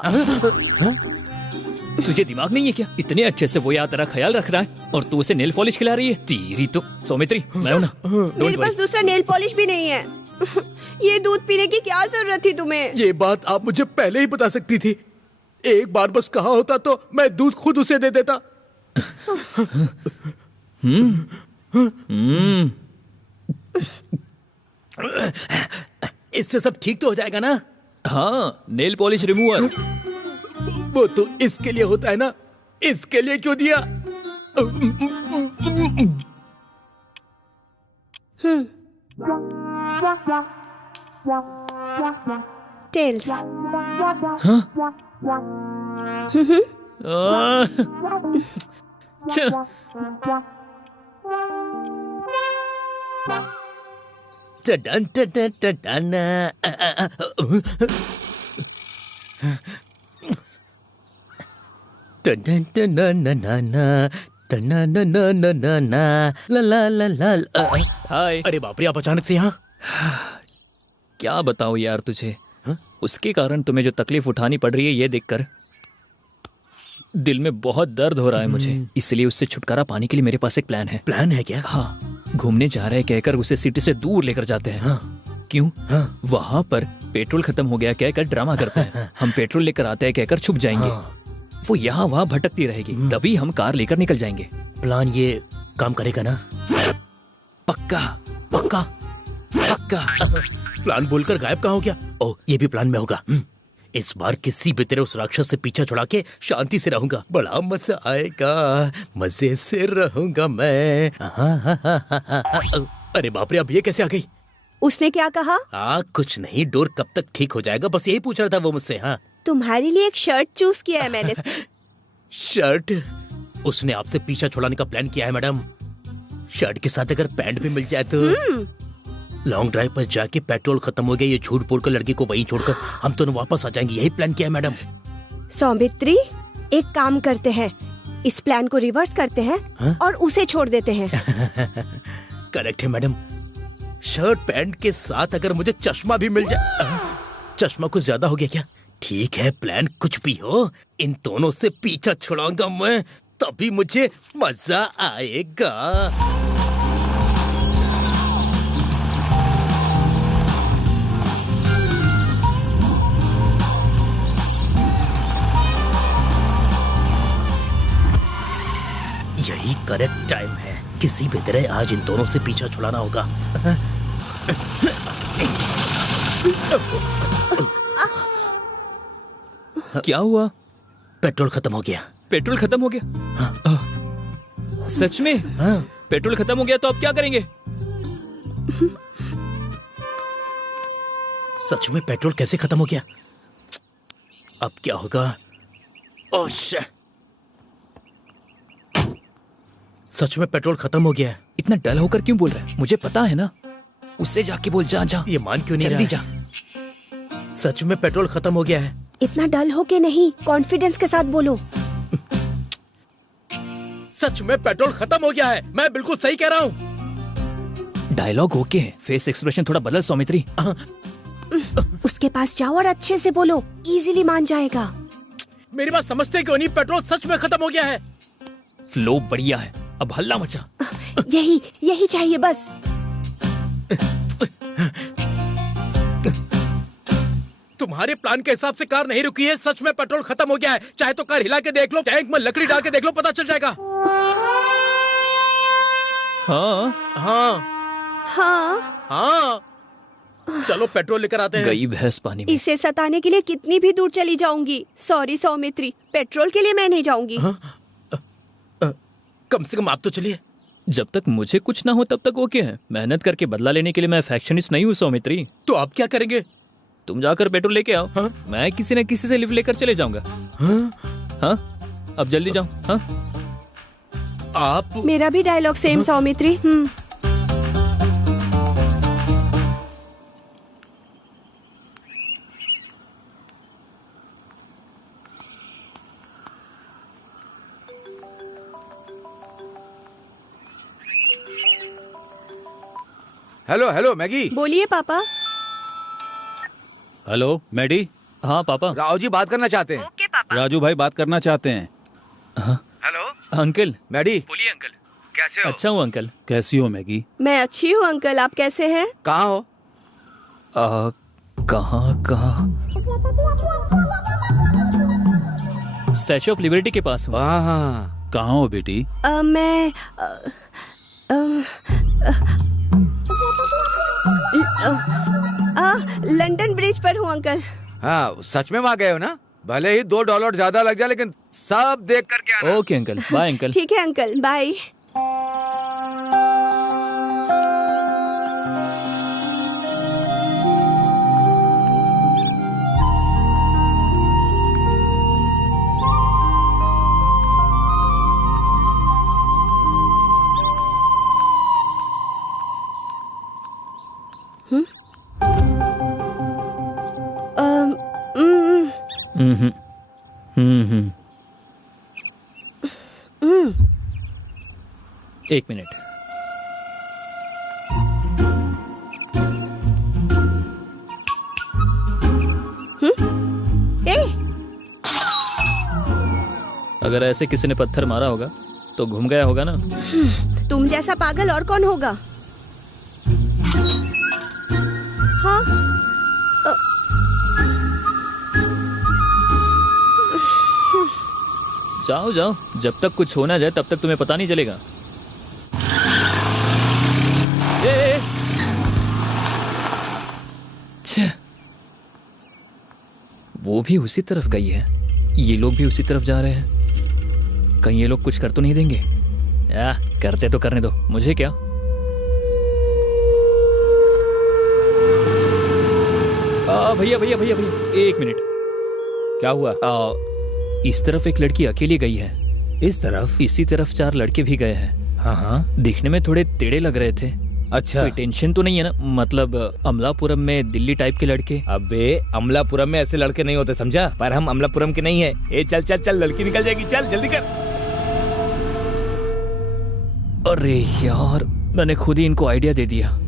तुझे दिमाग नहीं है क्या? इतने अच्छे से वो यहाँ तेरा ख्याल रख रहा है और तू उसे नेल पॉलिश खिला रही है। तेरी तो सौमित्री, मैं हूं ना। मेरे पास दूसरा नेल पॉलिश भी नहीं है। ये दूध पीने की क्या जरूरत थी तुम्हें? ये बात आप मुझे पहले ही बता सकती थी। एक बार बस कहा होता तो मैं दूध खुद उसे दे देता। इससे सब ठीक तो हो जाएगा ना? हाँ, नेल पॉलिश रिमूवर। वो तो इसके लिए होता है ना, इसके लिए क्यों दिया? टेल्स। हाय। अरे बाप रे, आप अचानक से यहाँ? क्या बताऊं यार तुझे, उसके कारण तुम्हें जो तकलीफ उठानी पड़ रही है ये देखकर दिल में बहुत दर्द हो रहा है मुझे। इसलिए उससे छुटकारा पाने के लिए मेरे पास एक प्लान है। प्लान है क्या? हाँ, घूमने जा रहे हैं कहकर उसे सिटी से दूर लेकर जाते हैं। हाँ। क्यों? हाँ। वहाँ पर पेट्रोल खत्म हो गया कहकर ड्रामा करते हैं। हम पेट्रोल लेकर आते हैं कहकर छुप जाएंगे। हाँ। वो यहाँ वहाँ भटकती रहेगी, तभी हम कार लेकर निकल जाएंगे। प्लान ये काम करेगा ना? पक्का पक्का पक्का। प्लान बोलकर गायब कहाँ हो गया? ओह, ये भी प्लान में होगा। इस बार किसी भी तरह उस राक्षस से पीछा छुड़ा के शांति से रहूंगा। बड़ा मजा आएगा, मजे से रहूंगा मैं। अरे बाप रे, अब ये कैसे आ गई? उसने क्या कहा? कुछ नहीं, डोर कब तक ठीक हो जाएगा, बस यही पूछ रहा था वो मुझसे। हाँ, तुम्हारे लिए एक शर्ट चूज किया है मैंने। शर्ट? उसने आपसे पीछा छुड़ाने का प्लान किया है मैडम। शर्ट के साथ अगर पैंट भी मिल जाए तो। लॉन्ग ड्राइव पर जाके पेट्रोल खत्म हो गया, ये झूठ बोलकर लड़की को वहीं छोड़कर हम दोनों वापस आ जाएंगे, यही प्लान किया है मैडम। सौमित्री, एक काम करते हैं, इस प्लान को रिवर्स करते हैं। हाँ? और उसे छोड़ देते हैं। करेक्ट है मैडम। शर्ट पैंट के साथ अगर मुझे चश्मा भी मिल जाए। चश्मा कुछ ज्यादा हो गया क्या? ठीक है, प्लान कुछ भी हो, इन दोनों से पीछा छुड़ाऊंगा मैं, तभी मुझे मजा आएगा। यही करेक्ट टाइम है, किसी भी तरह आज इन दोनों से पीछा छुड़ाना होगा। क्या हुआ? पेट्रोल खत्म हो गया। पेट्रोल खत्म हो गया? हाँ। सच में? हाँ। पेट्रोल खत्म हो गया तो अब क्या करेंगे? सच में पेट्रोल कैसे खत्म हो गया? अब क्या होगा? ओह शिट, सच में पेट्रोल खत्म हो गया है। इतना डल होकर क्यों बोल रहा है? मुझे पता है ना। उससे जाके बोल, जा जा। ये मान क्यों नहीं रहा? जल्दी जा। सच में पेट्रोल खत्म हो गया है। इतना डल हो के नहीं, कॉन्फिडेंस के साथ बोलो। सच में पेट्रोल खत्म हो गया है, मैं बिल्कुल सही कह रहा हूँ। डायलॉग ओके है, फेस एक्सप्रेशन थोड़ा बदल सौमित्री। उसके पास जाओ और अच्छे से बोलो, इजीली मान जाएगा। मेरी बात समझते क्यों नहीं? पेट्रोल सच में खत्म हो गया है। फ्लो बढ़िया है, अब हल्ला मचा। यही चाहिए बस। तुम्हारे प्लान के हिसाब से कार नहीं रुकी है, सच में पेट्रोल खत्म हो गया है। चाहे तो कार हिला के देख लो, टैंक में लकड़ी डाल के देख लो, पता चल जाएगा। हाँ हाँ हाँ हाँ, चलो पेट्रोल लेकर आते हैं। गई भैंस पानी में। इसे सताने के लिए कितनी भी दूर चली जाऊंगी। सॉरी सौमित्री, पेट्रोल के लिए मैं नहीं जाऊंगी। हाँ? कम से कम आप तो चलिए। जब तक मुझे कुछ ना हो तब तक ओके है। मेहनत करके बदला लेने के लिए मैं अफेक्शनिस्ट नहीं हूँ सौमित्री। तो आप क्या करेंगे? तुम जाकर पेट्रोल लेके आओ। हाँ? मैं किसी न किसी से लिफ्ट लेकर चले जाऊंगा। हाँ? हाँ? अब जल्दी जाओ। हाँ? आप? मेरा भी dialogue same Saumitri. Hello hello Maggie. बोलिए पापा। Hello Maddy. हाँ पापा। राव जी बात करना चाहते हैं। ओके पापा। राजू भाई बात करना चाहते हैं। Hello uncle. मैडी। बोलिए अंकल। कैसे हो? अच्छा हूँ अंकल। कैसी हो मैगी? मैं अच्छी हूँ अंकल, आप कैसे हैं? कहाँ हो? कहाँ? स्टैच्यू ऑफ लिबर्टी के पास हूँ। हाँ। कहाँ हो बेटी? मैं लंदन ब्रिज पर हूँ अंकल। हाँ सच में वहाँ गए हो ना? भले ही $2 ज्यादा लग जाए लेकिन सब देख करके आना। Okay uncle, bye uncle. ठीक है अंकल, बाय। एक मिनट। अगर ऐसे किसी ने पत्थर मारा होगा तो घूम गया होगा ना। तुम जैसा पागल और कौन होगा? हाँ जाओ जाओ, जब तक कुछ हो ना जाए तब तक तुम्हें पता नहीं चलेगा। वो भी उसी तरफ गई है, ये लोग भी उसी तरफ जा रहे हैं। कहीं ये लोग कुछ कर तो नहीं देंगे? या करते तो करने दो, मुझे क्या। भैया भैया भैया भैया एक मिनट। क्या हुआ? इस तरफ एक लड़की अकेली गई है। इस तरफ? इसी तरफ 4 लड़के भी गए हैं। हाँ। दिखने में थोड़े टेढ़े लग रहे थे। अच्छा, कोई टेंशन तो नहीं है ना? मतलब अमलापुरम में दिल्ली टाइप के लड़के। अबे अमलापुरम में ऐसे लड़के नहीं होते, समझा? पर हम अमलापुरम के नहीं है। ए चल चल चल, लड़की निकल जाएगी, चल जल्दी कर। अरे यार, मैंने खुद ही इनको आइडिया दे दिया।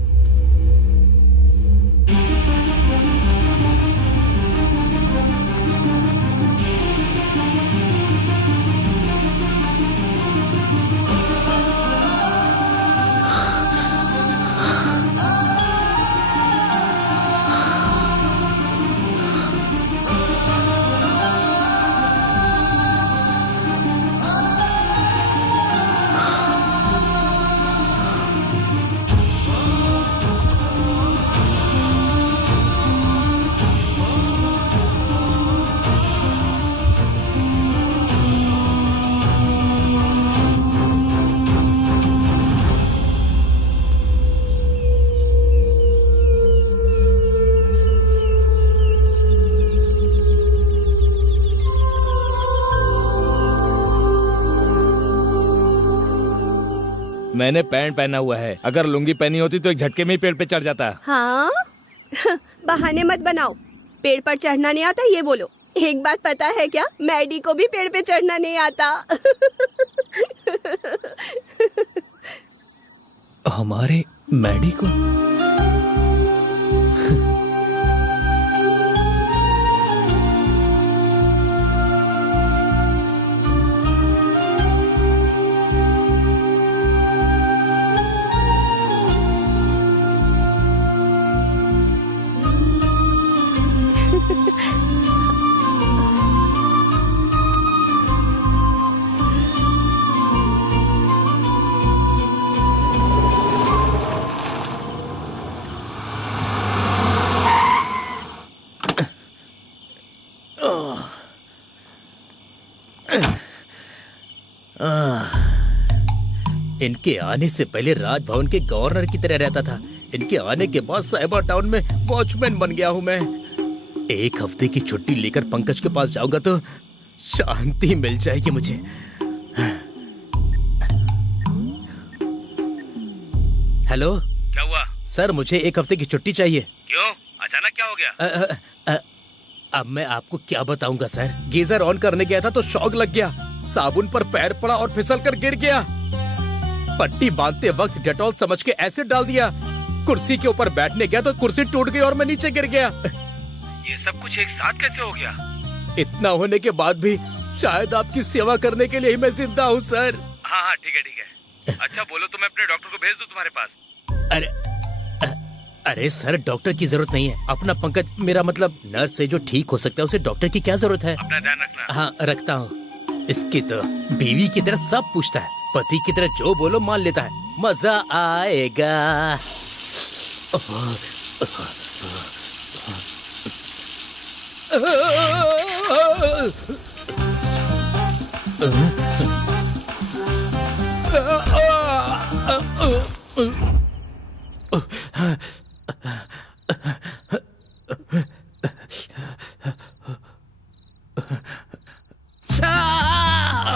मैंने पैंट पहना हुआ है, अगर लुंगी पहनी होती तो एक झटके में ही पेड़ पे चढ़ जाता। हाँ बहाने मत बनाओ। पेड़ पर चढ़ना नहीं आता ये बोलो। एक बात पता है क्या, मैडी को भी पेड़ पे चढ़ना नहीं आता। हमारे मैडी को? इनके आने से पहले राजभवन के गवर्नर की तरह रहता था। इनके आने के बाद साइबर टाउन में वॉचमैन बन गया हूँ मैं। एक हफ्ते की छुट्टी लेकर पंकज के पास जाऊंगा तो शांति मिल जाएगी मुझे। हेलो, क्या हुआ? सर मुझे एक हफ्ते की छुट्टी चाहिए। क्यों, अचानक क्या हो गया? अब मैं आपको क्या बताऊंगा सर। गीजर ऑन करने गया था तो शॉक लग गया, साबुन पर पैर पड़ा और फिसल कर गिर गया। पट्टी बांधते वक्त डेटॉल समझ के एसिड डाल दिया, कुर्सी के ऊपर बैठने गया तो कुर्सी टूट गई और मैं नीचे गिर गया। ये सब कुछ एक साथ कैसे हो गया? इतना होने के बाद भी शायद आपकी सेवा करने के लिए ही मैं जिंदा हूँ सर। हाँ ठीक है। अच्छा बोलो तो मैं अपने डॉक्टर को भेज दूं तुम्हारे पास। अरे सर डॉक्टर की जरूरत नहीं है। अपना पंकज, मेरा मतलब नर्स से जो ठीक हो सकता है उसे डॉक्टर की क्या जरूरत है? अपना ध्यान रखना। हाँ रखता हूँ। इसकी तो बीवी की तरह सब पूछता है, पति की तरह जो बोलो मान लेता है। मजा आएगा।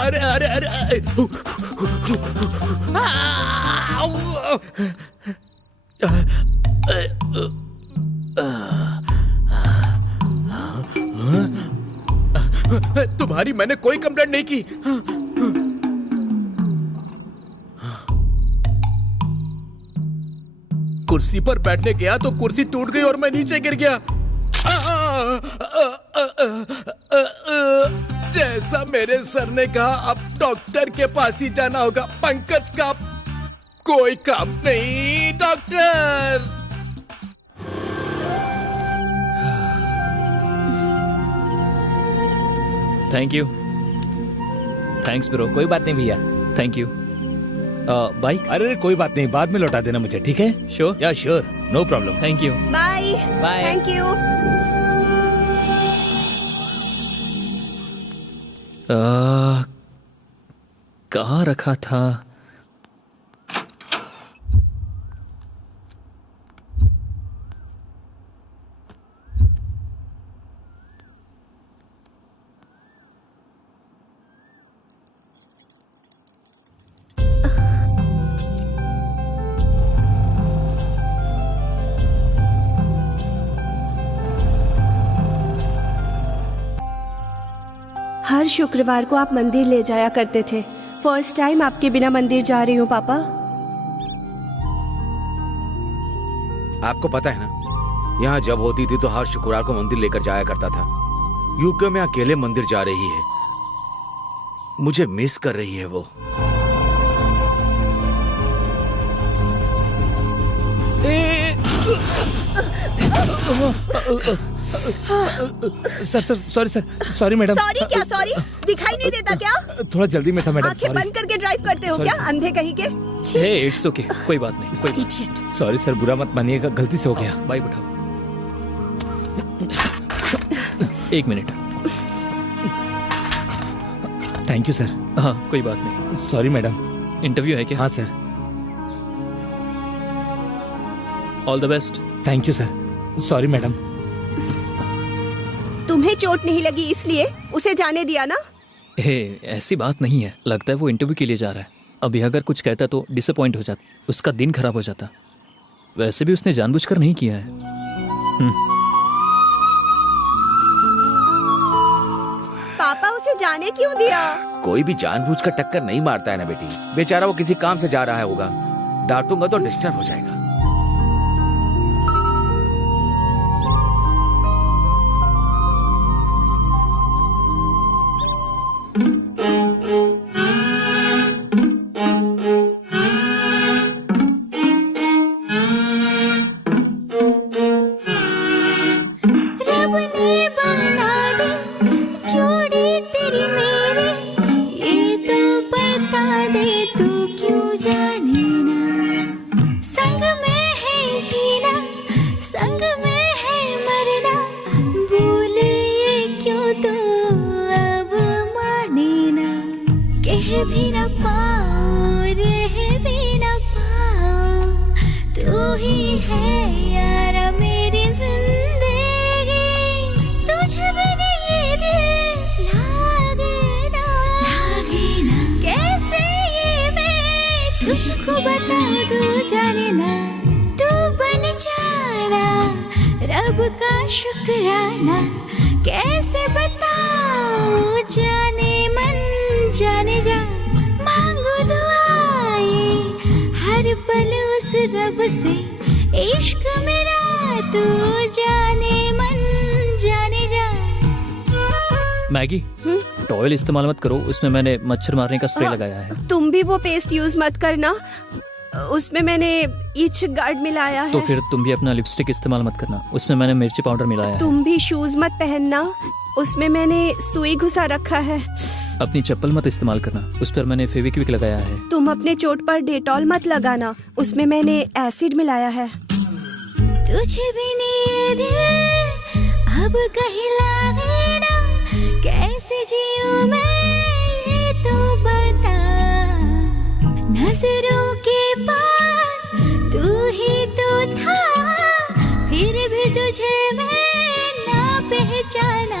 अरे अरे अरे तुम्हारी मैंने कोई कंप्लेंट नहीं की। कुर्सी पर बैठने गया तो कुर्सी टूट गई और मैं नीचे गिर गया। जैसा मेरे सर ने कहा अब डॉक्टर के पास ही जाना होगा। पंकज का कोई काम नहीं doctor. Thank you. Thanks bro. कोई बात नहीं भैया। Thank you. बाइक? अरे कोई बात नहीं, बाद में लौटा देना मुझे, ठीक है? श्योर? या sure, no problem. Thank you. Bye bye. Thank you. कहाँ रखा था? हर शुक्रवार को आप मंदिर ले जाया करते थे। फर्स्ट टाइम आपके बिना मंदिर जा रही हूँ पापा। आपको पता है ना, यहाँ जब होती थी तो हर शुक्रवार को मंदिर लेकर जाया करता था। यूके में अकेले मंदिर जा रही है, मुझे मिस कर रही है वो। Sir sorry sir, sorry madam. Sorry क्या सॉरी? दिखाई नहीं देता क्या? थोड़ा जल्दी में था मैडम। आंखें बंद करके ड्राइव करते हो क्या, अंधे कहीं के? हे इट्स ओके, कोई बात नहीं। कोई इडियट। सॉरी सर, बुरा मत मानिएगा, गलती से हो गया। बाइक उठाओ। 1 मिनट। Thank you sir. हाँ कोई बात नहीं। Sorry madam. इंटरव्यू है क्या? हाँ sir. All the best. Thank you sir. Sorry madam. तुम्हें चोट नहीं लगी इसलिए उसे जाने दिया ना? हे ऐसी बात नहीं है, लगता है वो इंटरव्यू के लिए जा रहा है। अभी अगर कुछ कहता तो डिसअपॉइंट हो जाता, उसका दिन खराब हो जाता। वैसे भी उसने जानबूझकर नहीं किया है। पापा उसे जाने क्यों दिया? कोई भी जानबूझकर टक्कर नहीं मारता है ना बेटी। बेचारा वो किसी काम से जा रहा होगा, डांटूंगा तो डिस्टर्ब हो जाएगा। तुझको बता दूं जाने ना, तू बन जाना रब का शुक्राना। कैसे बताऊं जाने मन जाने जा, मांगू दुआएं हर पल उस रब से इश्क मेरा तू जाने मन जाने जा। मैगी, टॉयल इस्तेमाल मत करो, उसमें मैंने मच्छर मारने का स्प्रे लगाया है। तुम भी वो पेस्ट यूज मत करना, उसमें मैंने इच गार्ड मिलाया है। तो फिर तुम भी अपना लिपस्टिक इस्तेमाल मत करना, उसमें मैंने मिर्ची पाउडर मिलाया है। तुम भी शूज मत पहनना, उसमें मैंने सुई घुसा रखा है। अपनी चप्पल मत इस्तेमाल करना, उस पर मैंने फेविक्विक लगाया है। तुम अपने चोट पर डेटॉल मत लगाना, उसमें मैंने एसिड मिलाया है। तुझे भी नहीं दिल अब कहीं लागे ना, कैसे जीऊं मैं ये तो बता। नजरों के पास तू ही तो था, फिर भी तुझे मैं ना पहचाना।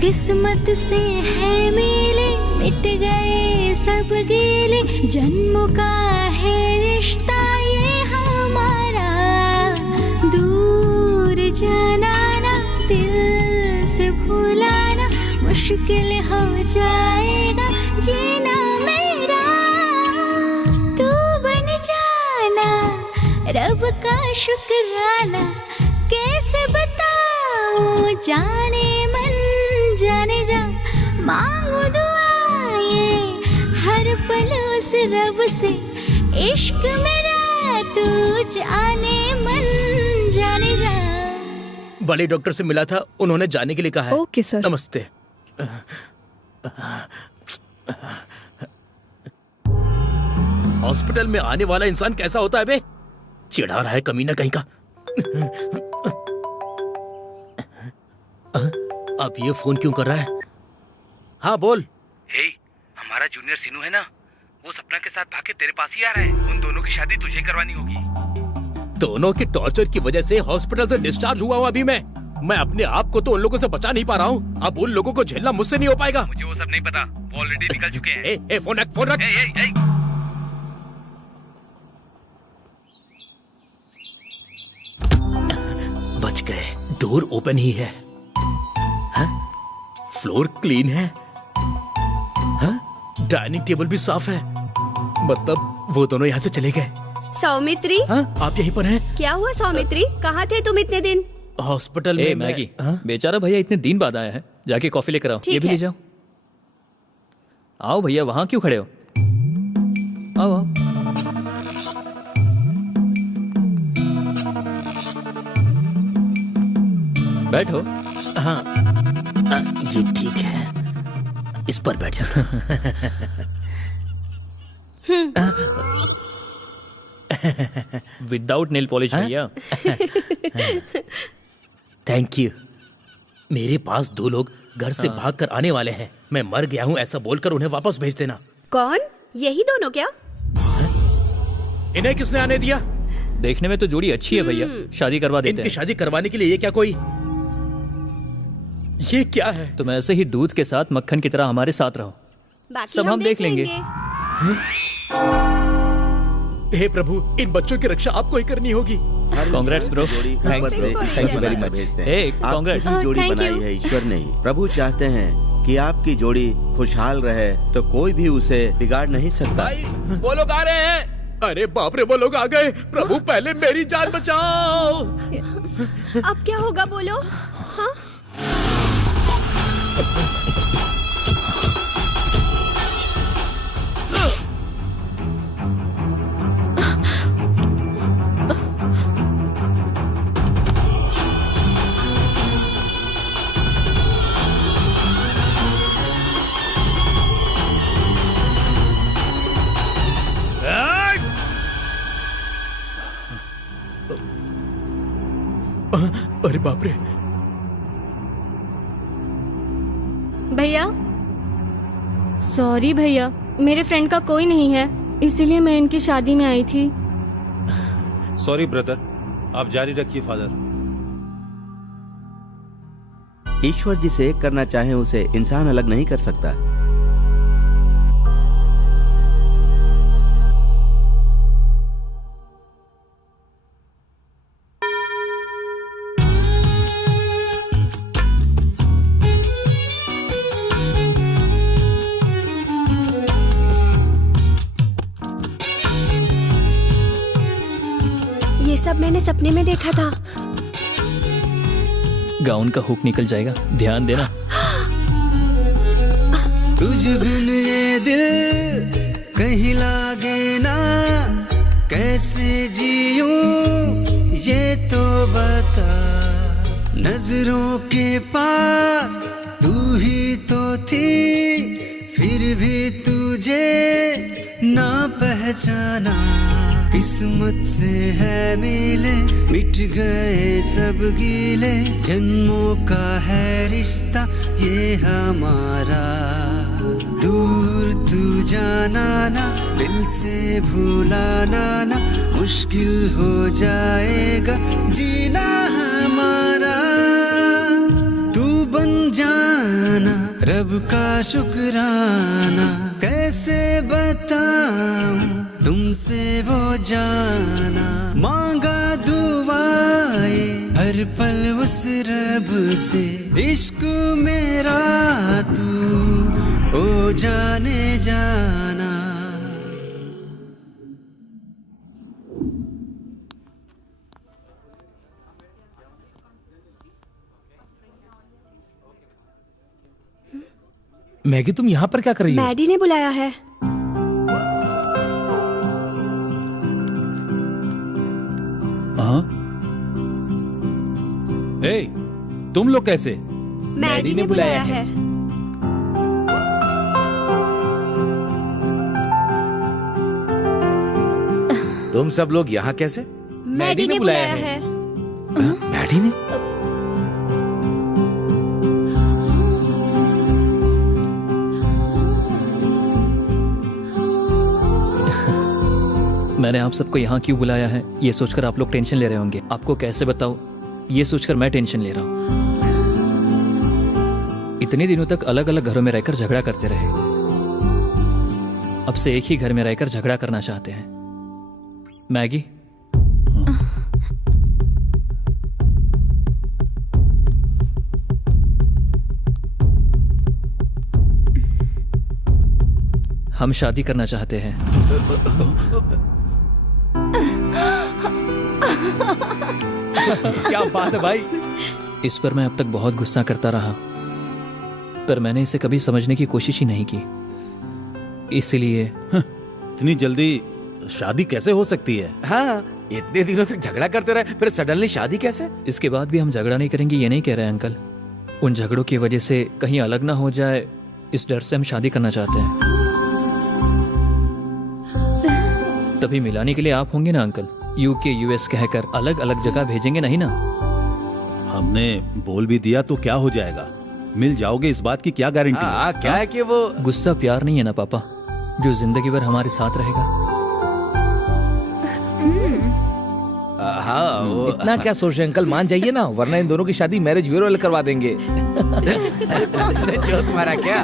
किस्मत से है मिले, मिट गए सब गिले, जन्मों का है रिश्ता ये हमारा। दूर जाना ना, दिल से भुलाना, मुश्किल हो जाएगा जीना मेरा। तू बन जाना रब का शुक्राना, कैसे बताऊं जाने मन जाने जा। मांगू दुआ ये हर पल उस रब से, इश्क मेरा तू जाने मन जाने जा। बड़े डॉक्टर से मिला था, उन्होंने जाने के लिए कहा है। Okay sir. नमस्ते। हॉस्पिटल में आने वाला इंसान कैसा होता है बे? चिढ़ा रहा है कमीना कहीं का। अब ये फोन क्यों कर रहा है? हाँ बोल। हे, हमारा जूनियर सीनू है ना, वो सपना के साथ भाग के तेरे पास ही आ रहा है। उन दोनों की शादी तुझे करवानी होगी। दोनों के टॉर्चर की वजह से हॉस्पिटल से डिस्चार्ज हुआ हूँ अभी मैं अपने आप को तो उन लोगों से बचा नहीं पा रहा हूँ, अब उन लोगों को झेलना मुझसे नहीं हो पाएगा। मुझे वो सब नहीं पता, वो ऑलरेडी निकल चुके हैं। फोन रख, फोन रख। बच गए, डोर ओपन ही है। हाँ? फ्लोर क्लीन है। हाँ? डाइनिंग टेबल भी साफ है, मतलब वो दोनों यहाँ से चले गए। सौमित्री, आप यहीं पर हैं? क्या हुआ सौमित्री, कहाँ थे तुम इतने दिन? हॉस्पिटल में। मैगी, बेचारा भैया इतने दिन बाद आया है, जाके कॉफी लेकर आओ। ये भी ले जाओ। आओ भैया, वहां क्यों खड़े हो? आओ आओ। बैठो। हाँ, ये ठीक है, इस पर बैठ जाता। विदाउट नेल पॉलिश भैया। Thank you. मेरे पास 2 लोग घर से भागकर आने वाले हैं, मैं मर गया हूँ ऐसा बोलकर उन्हें वापस भेज देना। कौन? यही दोनों क्या? इन्हें किसने आने दिया? देखने में तो जोड़ी अच्छी है भैया, शादी करवा देते हैं। इनकी शादी करवाने के लिए ये क्या कोई, ये क्या है? तुम ऐसे ही दूध के साथ मक्खन की तरह हमारे साथ रहो, सब हम देख लेंगे। हे प्रभु, इन बच्चों की रक्षा आपको ही करनी होगी। Congrats bro, thank you very much. Congrats. आपकी जोड़ी बनाई है ईश्वर ने ही। प्रभु चाहते हैं कि आपकी जोड़ी खुशहाल रहे, तो कोई भी उसे बिगाड़ नहीं सकता। भाई, वो लोग आ रहे हैं। अरे बाप रे, वो लोग आ गए। प्रभु पहले मेरी जान बचाओ। अब क्या होगा बोलो? हाँ? अरे बाप रे। भैया, सॉरी भैया, मेरे फ्रेंड का कोई नहीं है, इसीलिए मैं इनकी शादी में आई थी। सॉरी ब्रदर, आप जारी रखिए फादर। ईश्वर जिसे एक करना चाहे उसे इंसान अलग नहीं कर सकता। मैंने सपने में देखा था। गाउन का हुक निकल जाएगा, ध्यान देना। तुझ बिन ये दिल कहीं लागे ना, कैसे जीऊं ये तो बता। नजरों के पास तू ही तो थी, फिर भी तुझे ना पहचाना। किस्मत से है मिले, मिट गए सब गीले, जन्मों का है रिश्ता ये हमारा। दूर तू जाना ना, दिल से भूलाना ना, मुश्किल हो जाएगा जीना हमारा। तू बन जाना रब का शुक्राना, कैसे बताऊं तुमसे वो जाना। मांगा दुआए हर पल उस रब से, इश्क मेरा तू ओ जाने जाना। मैगी तुम यहाँ पर क्या कर रही हो? मैडी ने बुलाया है। हाँ? ए, तुम लोग कैसे? मैडी ने बुलाया है। तुम सब लोग यहाँ कैसे? मैडी ने बुलाया है। मैडी ने? मैंने आप सबको यहाँ क्यों बुलाया है ये सोचकर आप लोग टेंशन ले रहे होंगे। आपको कैसे बताऊं ये सोचकर मैं टेंशन ले रहा हूँ। इतने दिनों तक अलग अलग घरों में रहकर झगड़ा करते रहे, अब से एक ही घर में रहकर झगड़ा करना चाहते हैं। मैगी, हम शादी करना चाहते हैं। क्या बात है भाई। इस पर मैं अब तक बहुत गुस्सा करता रहा, पर मैंने इसे कभी समझने की कोशिश ही नहीं की। इसलिए इतनी जल्दी शादी कैसे हो सकती है? हाँ, इतने दिनों तक झगड़ा करते रहे, फिर सडनली शादी कैसे? इसके बाद भी हम झगड़ा नहीं करेंगे ये नहीं कह रहे हैं अंकल। उन झगड़ों की वजह से कहीं अलग ना हो जाए, इस डर से हम शादी करना चाहते हैं। तभी मिलाने के लिए आप होंगे ना अंकल। यूके यूएस कहकर अलग अलग जगह भेजेंगे नहीं ना। हमने बोल भी दिया तो क्या हो जाएगा? मिल जाओगे इस बात की क्या गारंटी है? क्या है कि वो गुस्सा प्यार नहीं है ना पापा, जो जिंदगी भर हमारे साथ रहेगा। हाँ, वो इतना क्या सोच रहे अंकल, मान जाइए ना, वरना इन दोनों की शादी मैरिज ब्यूरो वाले करवा देंगे। जोक मारा क्या?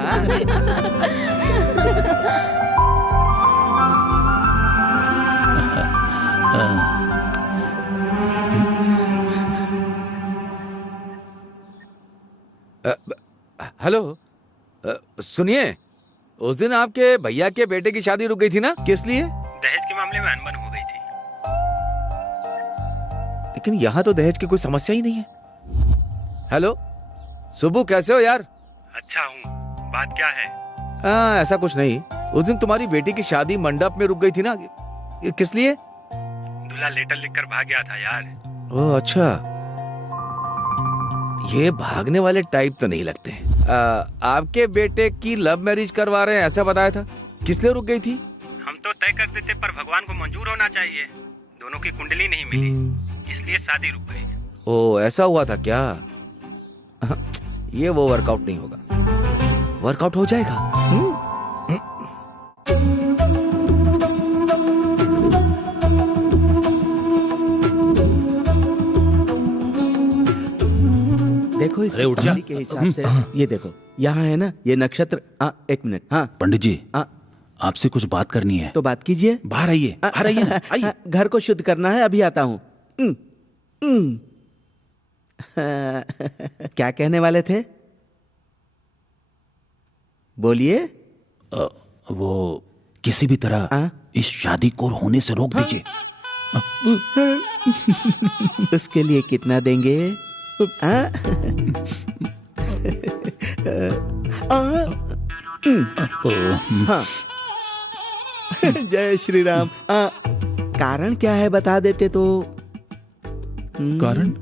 हेलो, सुनिए, उस दिन आपके भैया के बेटे की शादी रुक गई थी ना, किस लिए? दहेज के मामले में अनबन हो गई थी। लेकिन यहाँ तो दहेज की कोई समस्या ही नहीं है। हेलो सुबू, कैसे हो यार? अच्छा हूँ, बात क्या है? ऐसा कुछ नहीं, उस दिन तुम्हारी बेटी की शादी मंडप में रुक गई थी ना, किस लिए? दूल्हा लेटर लिखकर भाग गया था यार। ओह अच्छा, ये भागने वाले टाइप तो नहीं लगते। आपके बेटे की लव मैरिज करवा रहे हैं ऐसा बताया था, किस लिए रुक गई थी? हम तो तय करते थे पर भगवान को मंजूर होना चाहिए। दोनों की कुंडली नहीं मिली, इसलिए शादी रुक गई। ओह ऐसा हुआ था क्या? ये वो वर्कआउट नहीं होगा, वर्कआउट हो जाएगा। देखो इस कुंडली के हिसाब से, ये देखो यहाँ है ना ये नक्षत्र। एक मिनट। हाँ पंडित जी, आपसे कुछ बात करनी है। तो बात कीजिए। बाहर आइए, बाहर आइए ना, आइए। घर को शुद्ध करना है, अभी आता हूँ। क्या कहने वाले थे, बोलिए। वो किसी भी तरह इस शादी को होने से रोक दीजिए। उसके लिए कितना देंगे? हाँ। जय श्री राम। कारण क्या है बता देते तो। कारण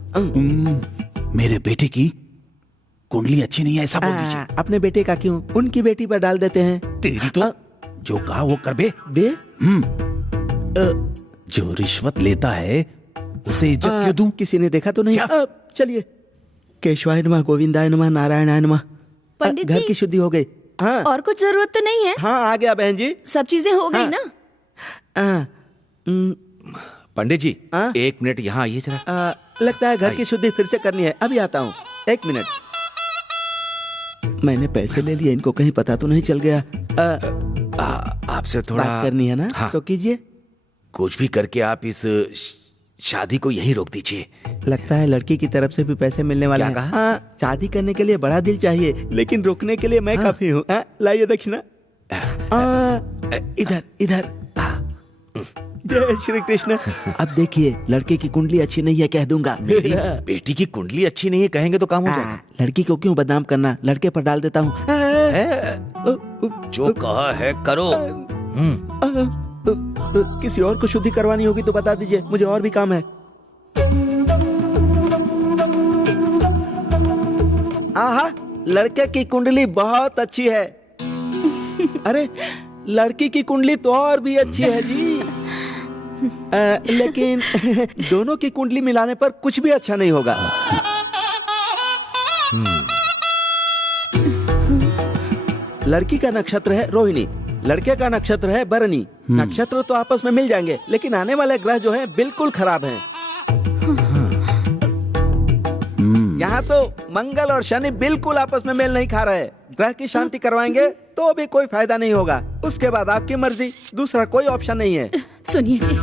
मेरे बेटे की कुंडली अच्छी नहीं है ऐसा बोल दीजिए। अपने बेटे का क्यों, उनकी बेटी पर डाल देते हैं। तेरी तो जो कहा वो कर बे। जो रिश्वत लेता है उसे इज्जत क्यों दूं? किसी ने देखा तो नहीं? चलिए। केशवाय नमः, गोविंदाय नमः, नारायणाय नमः। पंडित घर जी, की शुद्धि हो गई। हाँ। और कुछ जरूरत तो नहीं है? हाँ आ गया बहन जी, सब चीजें हो गई ना? पंडित जी 1 मिनट यहाँ आइए जरा। लगता है घर की शुद्धि फिर से करनी है, अभी आता हूँ। 1 मिनट। मैंने पैसे ले लिए, इनको कहीं पता तो नहीं चल गया। आपसे थोड़ा बात करनी है ना? हाँ। तो कीजिए। कुछ भी करके आप इस शादी को यहीं रोक दीजिए। लगता है लड़की की तरफ से भी पैसे मिलने वाले हैं। हाँ, शादी करने के लिए बड़ा दिल चाहिए, लेकिन रोकने के लिए मैं काफी हूँ। लाइए दक्षिणा। इधर इधर। जय श्री कृष्ण। अब देखिए, लड़के की कुंडली अच्छी नहीं है कह दूंगा। मेरी बेटी की कुंडली अच्छी नहीं है कहेंगे तो काम हो जाएगा। लड़की को क्यों बदनाम करना, लड़के पर डाल देता हूँ। जो कहा है करो। किसी और को शुद्धि करवानी होगी तो बता दीजिए, मुझे और भी काम है। आहा, लड़के की कुंडली बहुत अच्छी है। अरे लड़की की कुंडली तो और भी अच्छी है जी। लेकिन दोनों की कुंडली मिलाने पर कुछ भी अच्छा नहीं होगा। लड़की का नक्षत्र है रोहिणी, लड़के का नक्षत्र है भरणी। नक्षत्र तो आपस में मिल जाएंगे, लेकिन आने वाले ग्रह जो हैं बिल्कुल खराब हैं। यहाँ तो मंगल और शनि बिल्कुल आपस में मेल नहीं खा रहे। ग्रह की शांति करवाएंगे तो भी कोई फायदा नहीं होगा। उसके बाद आपकी मर्जी, दूसरा कोई ऑप्शन नहीं है। सुनिए जी,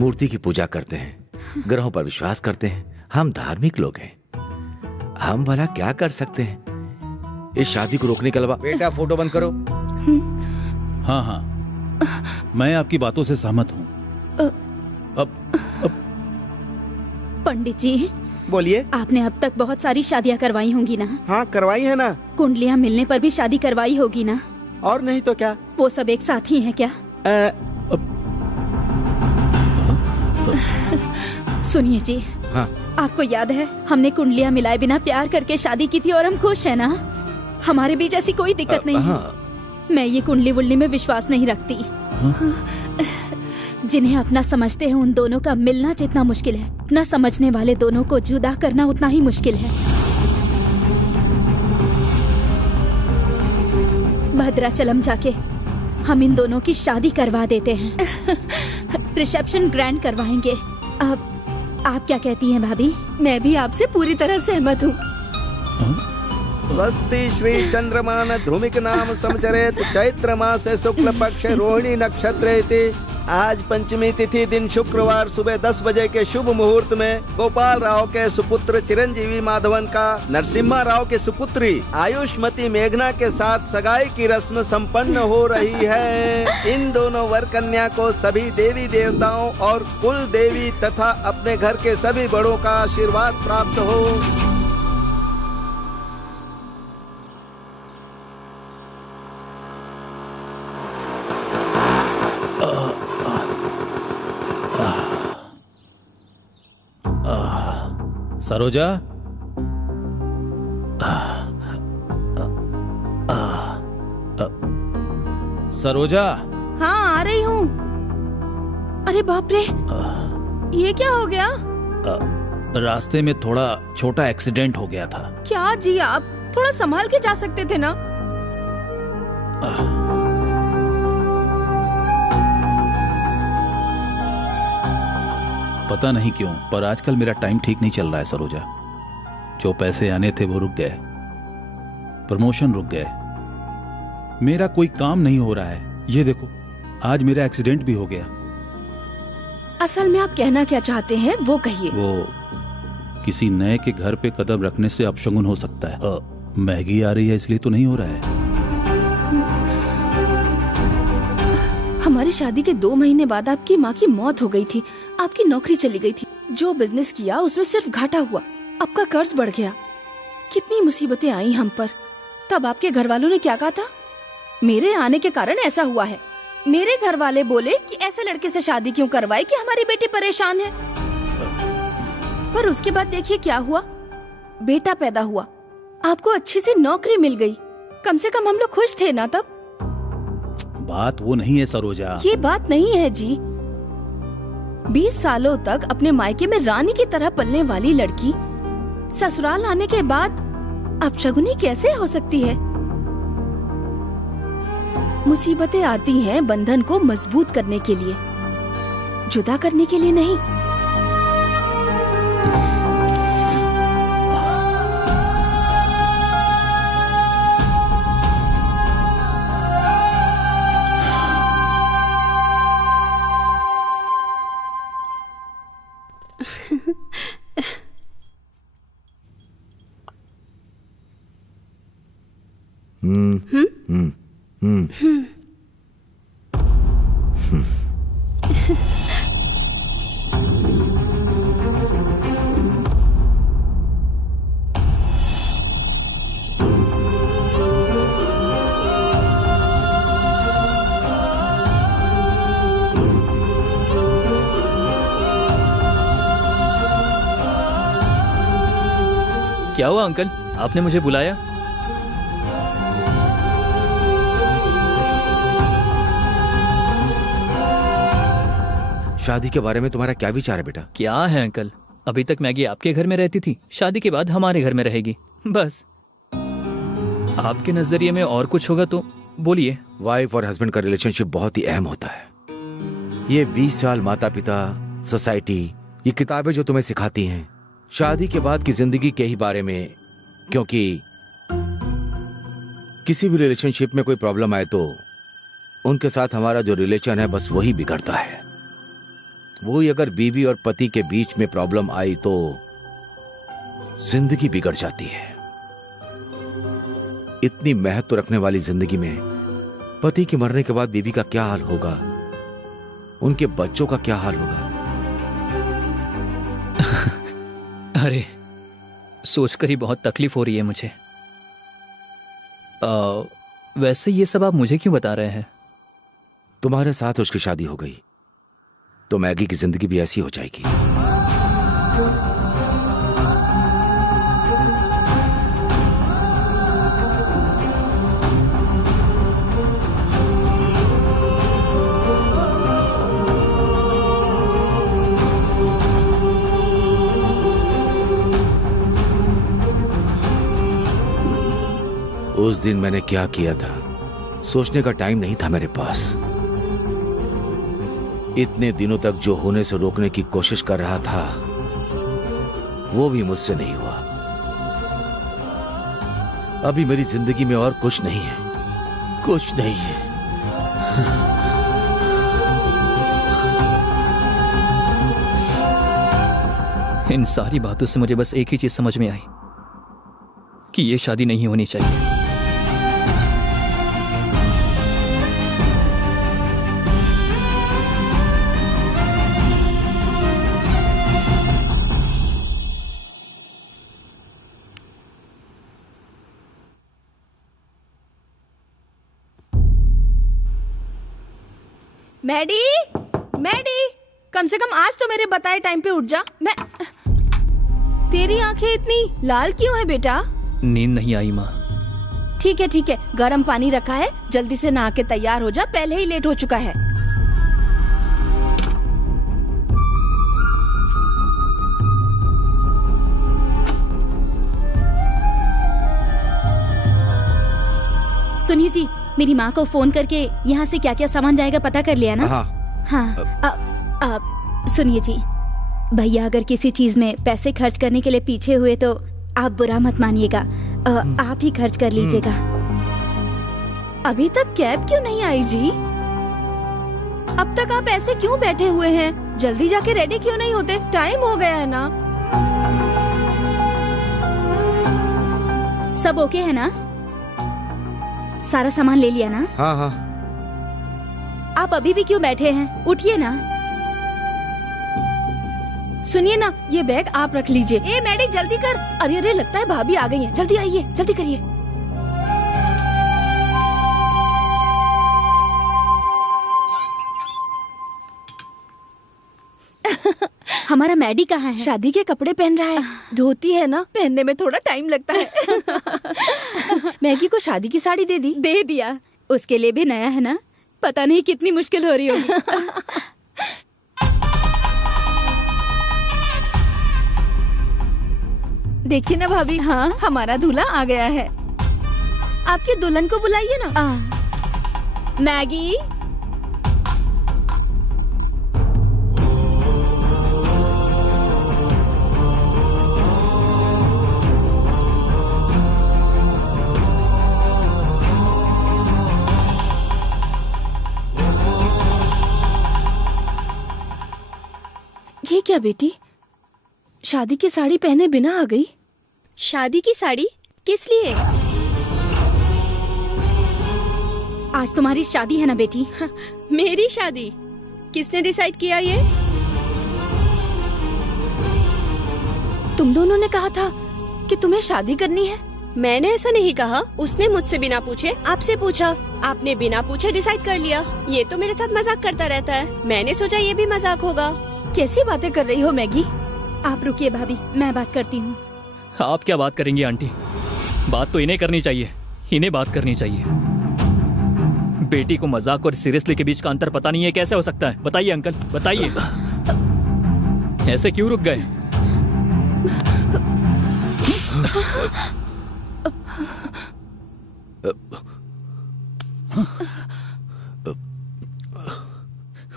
मूर्ति की पूजा करते हैं, ग्रहों पर विश्वास करते हैं, हम धार्मिक लोग हैं। हम भला क्या कर सकते हैं इस शादी को रोकने के अलावा? बेटा फोटो बंद करो। हाँ हाँ, मैं आपकी बातों से सहमत हूँ। अब पंडित जी बोलिए। आपने अब तक बहुत सारी शादियाँ करवाई होंगी ना? हाँ करवाई है ना। कुंडलियाँ मिलने पर भी शादी करवाई होगी ना? और नहीं तो क्या। वो सब एक साथ ही हैं क्या? सुनिए जी, हाँ। आपको याद है हमने कुंडलियाँ मिलाए बिना प्यार करके शादी की थी और हम खुश हैं ना? हमारे बीच ऐसी कोई दिक्कत नहीं है। मैं ये कुंडली वुंडली में विश्वास नहीं रखती। जिन्हें अपना समझते हैं उन दोनों का मिलना जितना मुश्किल है, अपना समझने वाले दोनों को जुदा करना उतना ही मुश्किल है। भद्राचलम जाके हम इन दोनों की शादी करवा देते हैं। रिसेप्शन ग्रैंड करवाएंगे। अब आप क्या कहती हैं भाभी? मैं भी आपसे पूरी तरह सहमत हूँ। स्वस्ति श्री चंद्रमान धूमिक नाम समचरेत चैत्र मास शुक्ल पक्ष रोहिणी नक्षत्र। आज पंचमी तिथि दिन शुक्रवार सुबह 10 बजे के शुभ मुहूर्त में गोपाल राव के सुपुत्र चिरंजीवी माधवन का नरसिम्हा राव के सुपुत्री आयुष्मती मेघना के साथ सगाई की रस्म संपन्न हो रही है। इन दोनों वर कन्या को सभी देवी देवताओं और कुल देवी तथा अपने घर के सभी बड़ों का आशीर्वाद प्राप्त हो। सरोजा, सरोजा। हाँ आ रही हूँ। अरे बाप रे, ये क्या हो गया? रास्ते में थोड़ा छोटा एक्सीडेंट हो गया था। क्या जी, आप थोड़ा संभाल के जा सकते थे ना? पता नहीं क्यों पर आजकल मेरा टाइम ठीक नहीं चल रहा है सरोजा। जो पैसे आने थे वो रुक गए, प्रमोशन रुक गए, मेरा कोई काम नहीं हो रहा है। ये देखो आज मेरा एक्सीडेंट भी हो गया। असल में आप कहना क्या चाहते हैं वो कहिए। वो किसी नए के घर पे कदम रखने से अपशगुन हो सकता है। महंगी आ रही है इसलिए तो नहीं हो रहा है। हमारी शादी के 2 महीने बाद आपकी माँ की मौत हो गई थी, आपकी नौकरी चली गई थी, जो बिजनेस किया उसमें सिर्फ घाटा हुआ, आपका कर्ज बढ़ गया, कितनी मुसीबतें आई हम पर। तब आपके घर वालों ने क्या कहा था? मेरे आने के कारण ऐसा हुआ है। मेरे घर वाले बोले कि ऐसे लड़के से शादी क्यों करवाई कि हमारी बेटी परेशान है। पर उसके बाद देखिए क्या हुआ, बेटा पैदा हुआ, आपको अच्छी सी नौकरी मिल गई, कम से कम हम लोग खुश थे ना तब। बात वो नहीं है सरोजा। ये बात नहीं है जी। 20 सालों तक अपने मायके में रानी की तरह पलने वाली लड़की ससुराल आने के बाद अपशगुनी कैसे हो सकती है? मुसीबतें आती हैं बंधन को मजबूत करने के लिए, जुदा करने के लिए नहीं। क्या हुआ अंकल, आपने मुझे बुलाया? शादी के बारे में तुम्हारा क्या विचार है बेटा? क्या है अंकल, अभी तक मैगी आपके घर में रहती थी, शादी के बाद हमारे घर में रहेगी, बस। आपके नजरिए में और कुछ होगा तो बोलिए। वाइफ और हस्बैंड का रिलेशनशिप बहुत ही अहम होता है। ये 20 साल माता पिता, सोसाइटी, ये किताबें जो तुम्हें सिखाती हैं शादी के बाद की जिंदगी के ही बारे में, क्योंकि किसी भी रिलेशनशिप में कोई प्रॉब्लम आए तो उनके साथ हमारा जो रिलेशन है बस वही बिगड़ता है। वही अगर बीवी और पति के बीच में प्रॉब्लम आई तो जिंदगी बिगड़ जाती है। इतनी महत्व रखने वाली जिंदगी में पति के मरने के बाद बीवी का क्या हाल होगा, उनके बच्चों का क्या हाल होगा? अरे, सोचकर ही बहुत तकलीफ हो रही है मुझे। वैसे ये सब आप मुझे क्यों बता रहे हैं? तुम्हारे साथ उसकी शादी हो गई तो मैगी की जिंदगी भी ऐसी हो जाएगी। उस दिन मैंने क्या किया था सोचने का टाइम नहीं था मेरे पास। इतने दिनों तक जो होने से रोकने की कोशिश कर रहा था वो भी मुझसे नहीं हुआ। अभी मेरी जिंदगी में और कुछ नहीं है, कुछ नहीं है। इन सारी बातों से मुझे बस एक ही चीज समझ में आई कि ये शादी नहीं होनी चाहिए। मैडी, मैडी, कम से कम आज तो मेरे बताए टाइम पे उठ जा। मैं तेरी आंखें इतनी लाल क्यों है बेटा? नींद नहीं आई माँ। ठीक है ठीक है, गर्म पानी रखा है, जल्दी से नहा के तैयार हो जा, पहले ही लेट हो चुका है। सुनिए जी, मेरी माँ को फोन करके यहाँ से क्या क्या सामान जाएगा पता कर लिया ना? हाँ। सुनिए जी, भैया अगर किसी चीज में पैसे खर्च करने के लिए पीछे हुए तो आप बुरा मत मानिएगा, आप ही खर्च कर लीजिएगा। अभी तक कैब क्यों नहीं आई जी? अब तक आप ऐसे क्यों बैठे हुए हैं? जल्दी जाके रेडी क्यों नहीं होते? टाइम हो गया है ना। सब ओके है ना? सारा सामान ले लिया ना? हाँ हाँ। आप अभी भी क्यों बैठे हैं? उठिए ना। सुनिए ना, ये बैग आप रख लीजिए। ए मैडी जल्दी कर। अरे अरे, लगता है भाभी आ गई हैं। जल्दी आइए, जल्दी करिए। हमारा मैडी कहाँ है? शादी के कपड़े पहन रहा है। धोती है ना, पहनने में थोड़ा टाइम लगता है। मैगी को शादी की साड़ी दे दी। दे दिया। उसके लिए भी नया है ना, पता नहीं कितनी मुश्किल हो रही होगी। देखिए ना भाभी, हाँ हमारा दूल्हा आ गया है। आपकी दुल्हन को बुलाइए ना। मैगी, ये क्या बेटी, शादी की साड़ी पहने बिना आ गई? शादी की साड़ी किस लिए? आज तुम्हारी शादी है ना बेटी? मेरी शादी? किसने डिसाइड किया ये? तुम दोनों ने कहा था कि तुम्हें शादी करनी है। मैंने ऐसा नहीं कहा। उसने मुझसे बिना पूछे आपसे पूछा। आपने बिना पूछे डिसाइड कर लिया। ये तो मेरे साथ मजाक करता रहता है। मैंने सोचा ये भी मजाक होगा। कैसी बातें कर रही हो मैगी? आप रुकिए भाभी, मैं बात करती हूँ। आप क्या बात करेंगी आंटी? बात तो इन्हें करनी चाहिए, इन्हें बात करनी चाहिए। बेटी को मजाक और सीरियसली के बीच का अंतर पता नहीं है, कैसे हो सकता है? बताइए अंकल, बताइए। ऐसे क्यों रुक गए?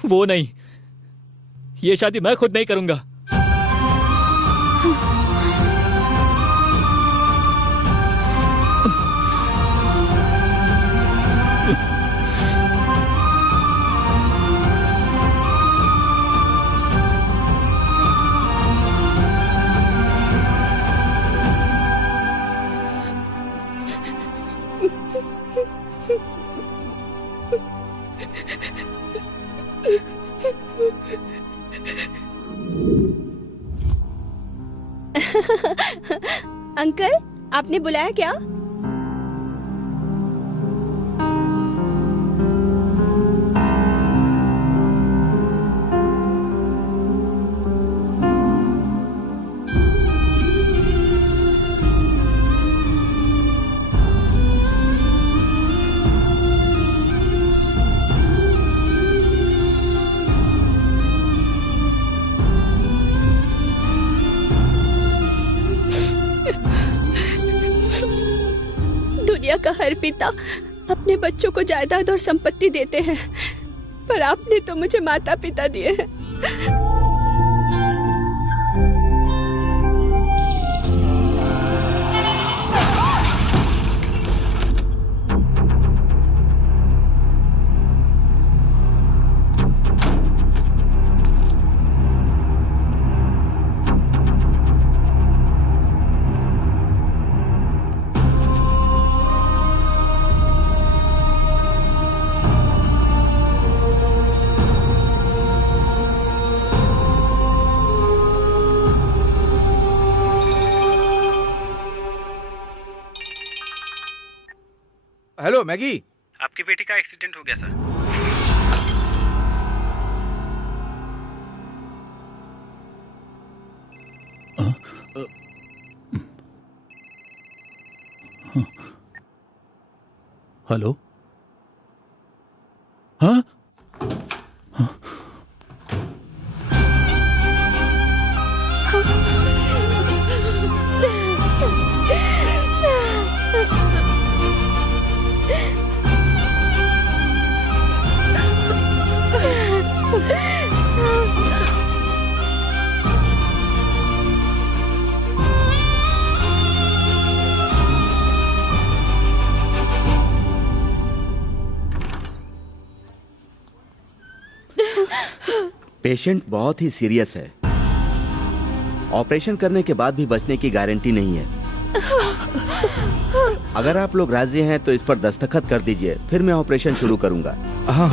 वो नहीं, ये शादी मैं खुद नहीं करूंगा। अंकल, आपने बुलाया क्या? दुनिया का हर पिता अपने बच्चों को जायदाद और संपत्ति देते हैं, पर आपने तो मुझे माता पिता दिए हैं। Hello Maggi. आपकी बेटी का एक्सीडेंट हो गया सर। हेलो, हाँ? पेशेंट बहुत ही सीरियस है। ऑपरेशन करने के बाद भी बचने की गारंटी नहीं है। अगर आप लोग राजी हैं तो इस पर दस्तखत कर दीजिए, फिर मैं ऑपरेशन शुरू करूंगा। हाँ।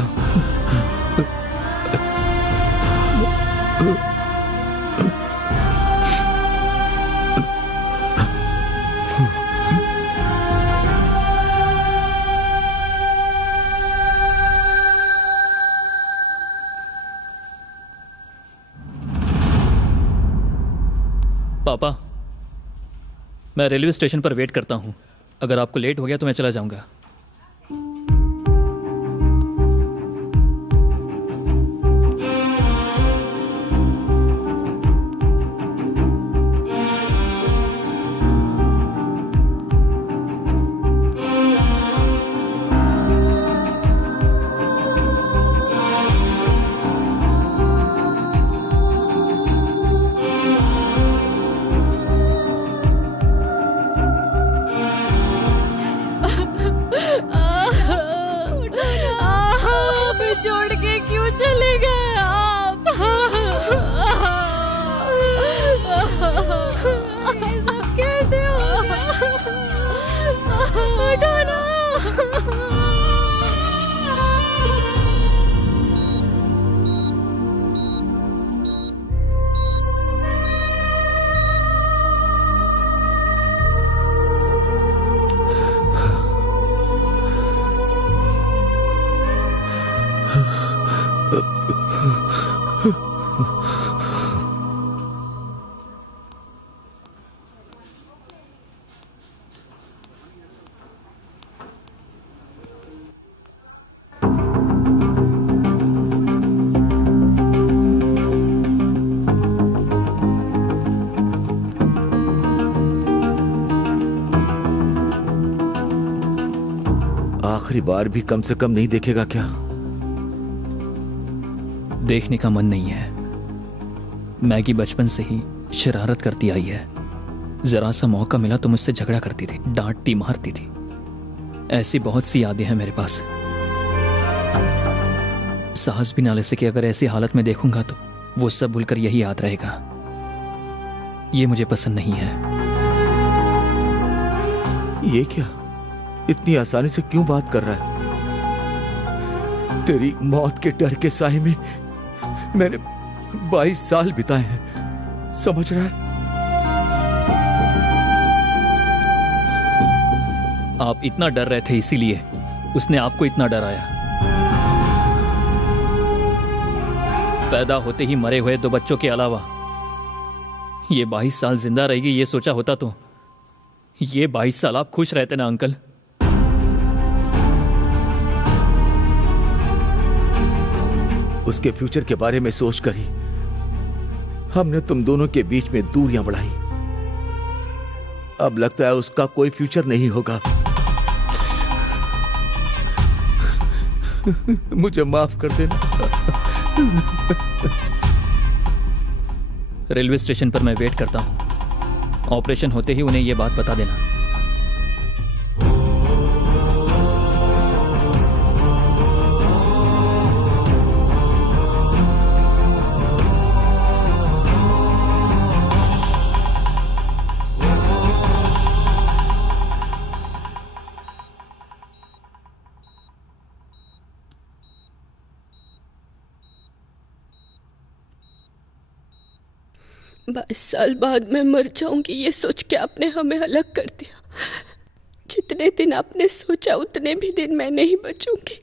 पापा, मैं रेलवे स्टेशन पर वेट करता हूँ। अगर आपको लेट हो गया तो मैं चला जाऊंगा। आखिरी बार भी कम से कम नहीं देखेगा क्या? देखने का मन नहीं है। मैगी बचपन से ही शरारत करती आई है। जरा सा मौका मिला तो मुझसे झगड़ा करती थी, डांटती मारती थी। ऐसी बहुत सी यादें हैं मेरे पास। साहस भी ना ले सके अगर ऐसी हालत में देखूंगा तो वो सब भूलकर यही याद रहेगा। ये मुझे पसंद नहीं है। ये क्या? इतनी आसानी से क्यों बात कर रहा है? तेरी मौत के डर के साए में मैंने 22 साल बिताए हैं, समझ रहा है? आप इतना डर रहे थे इसीलिए उसने आपको इतना डराया। पैदा होते ही मरे हुए 2 बच्चों के अलावा ये 22 साल जिंदा रहेगी, ये सोचा होता तो ये 22 साल आप खुश रहते ना अंकल। उसके फ्यूचर के बारे में सोचकर ही हमने तुम दोनों के बीच में दूरियां बढ़ाई। अब लगता है उसका कोई फ्यूचर नहीं होगा। मुझे माफ कर देना। रेलवे स्टेशन पर मैं वेट करता हूं। ऑपरेशन होते ही उन्हें यह बात बता देना। बाईस साल बाद मैं मर जाऊंगी ये सोच के आपने हमें अलग कर दिया। जितने दिन आपने सोचा उतने भी दिन मैं नहीं बचूंगी।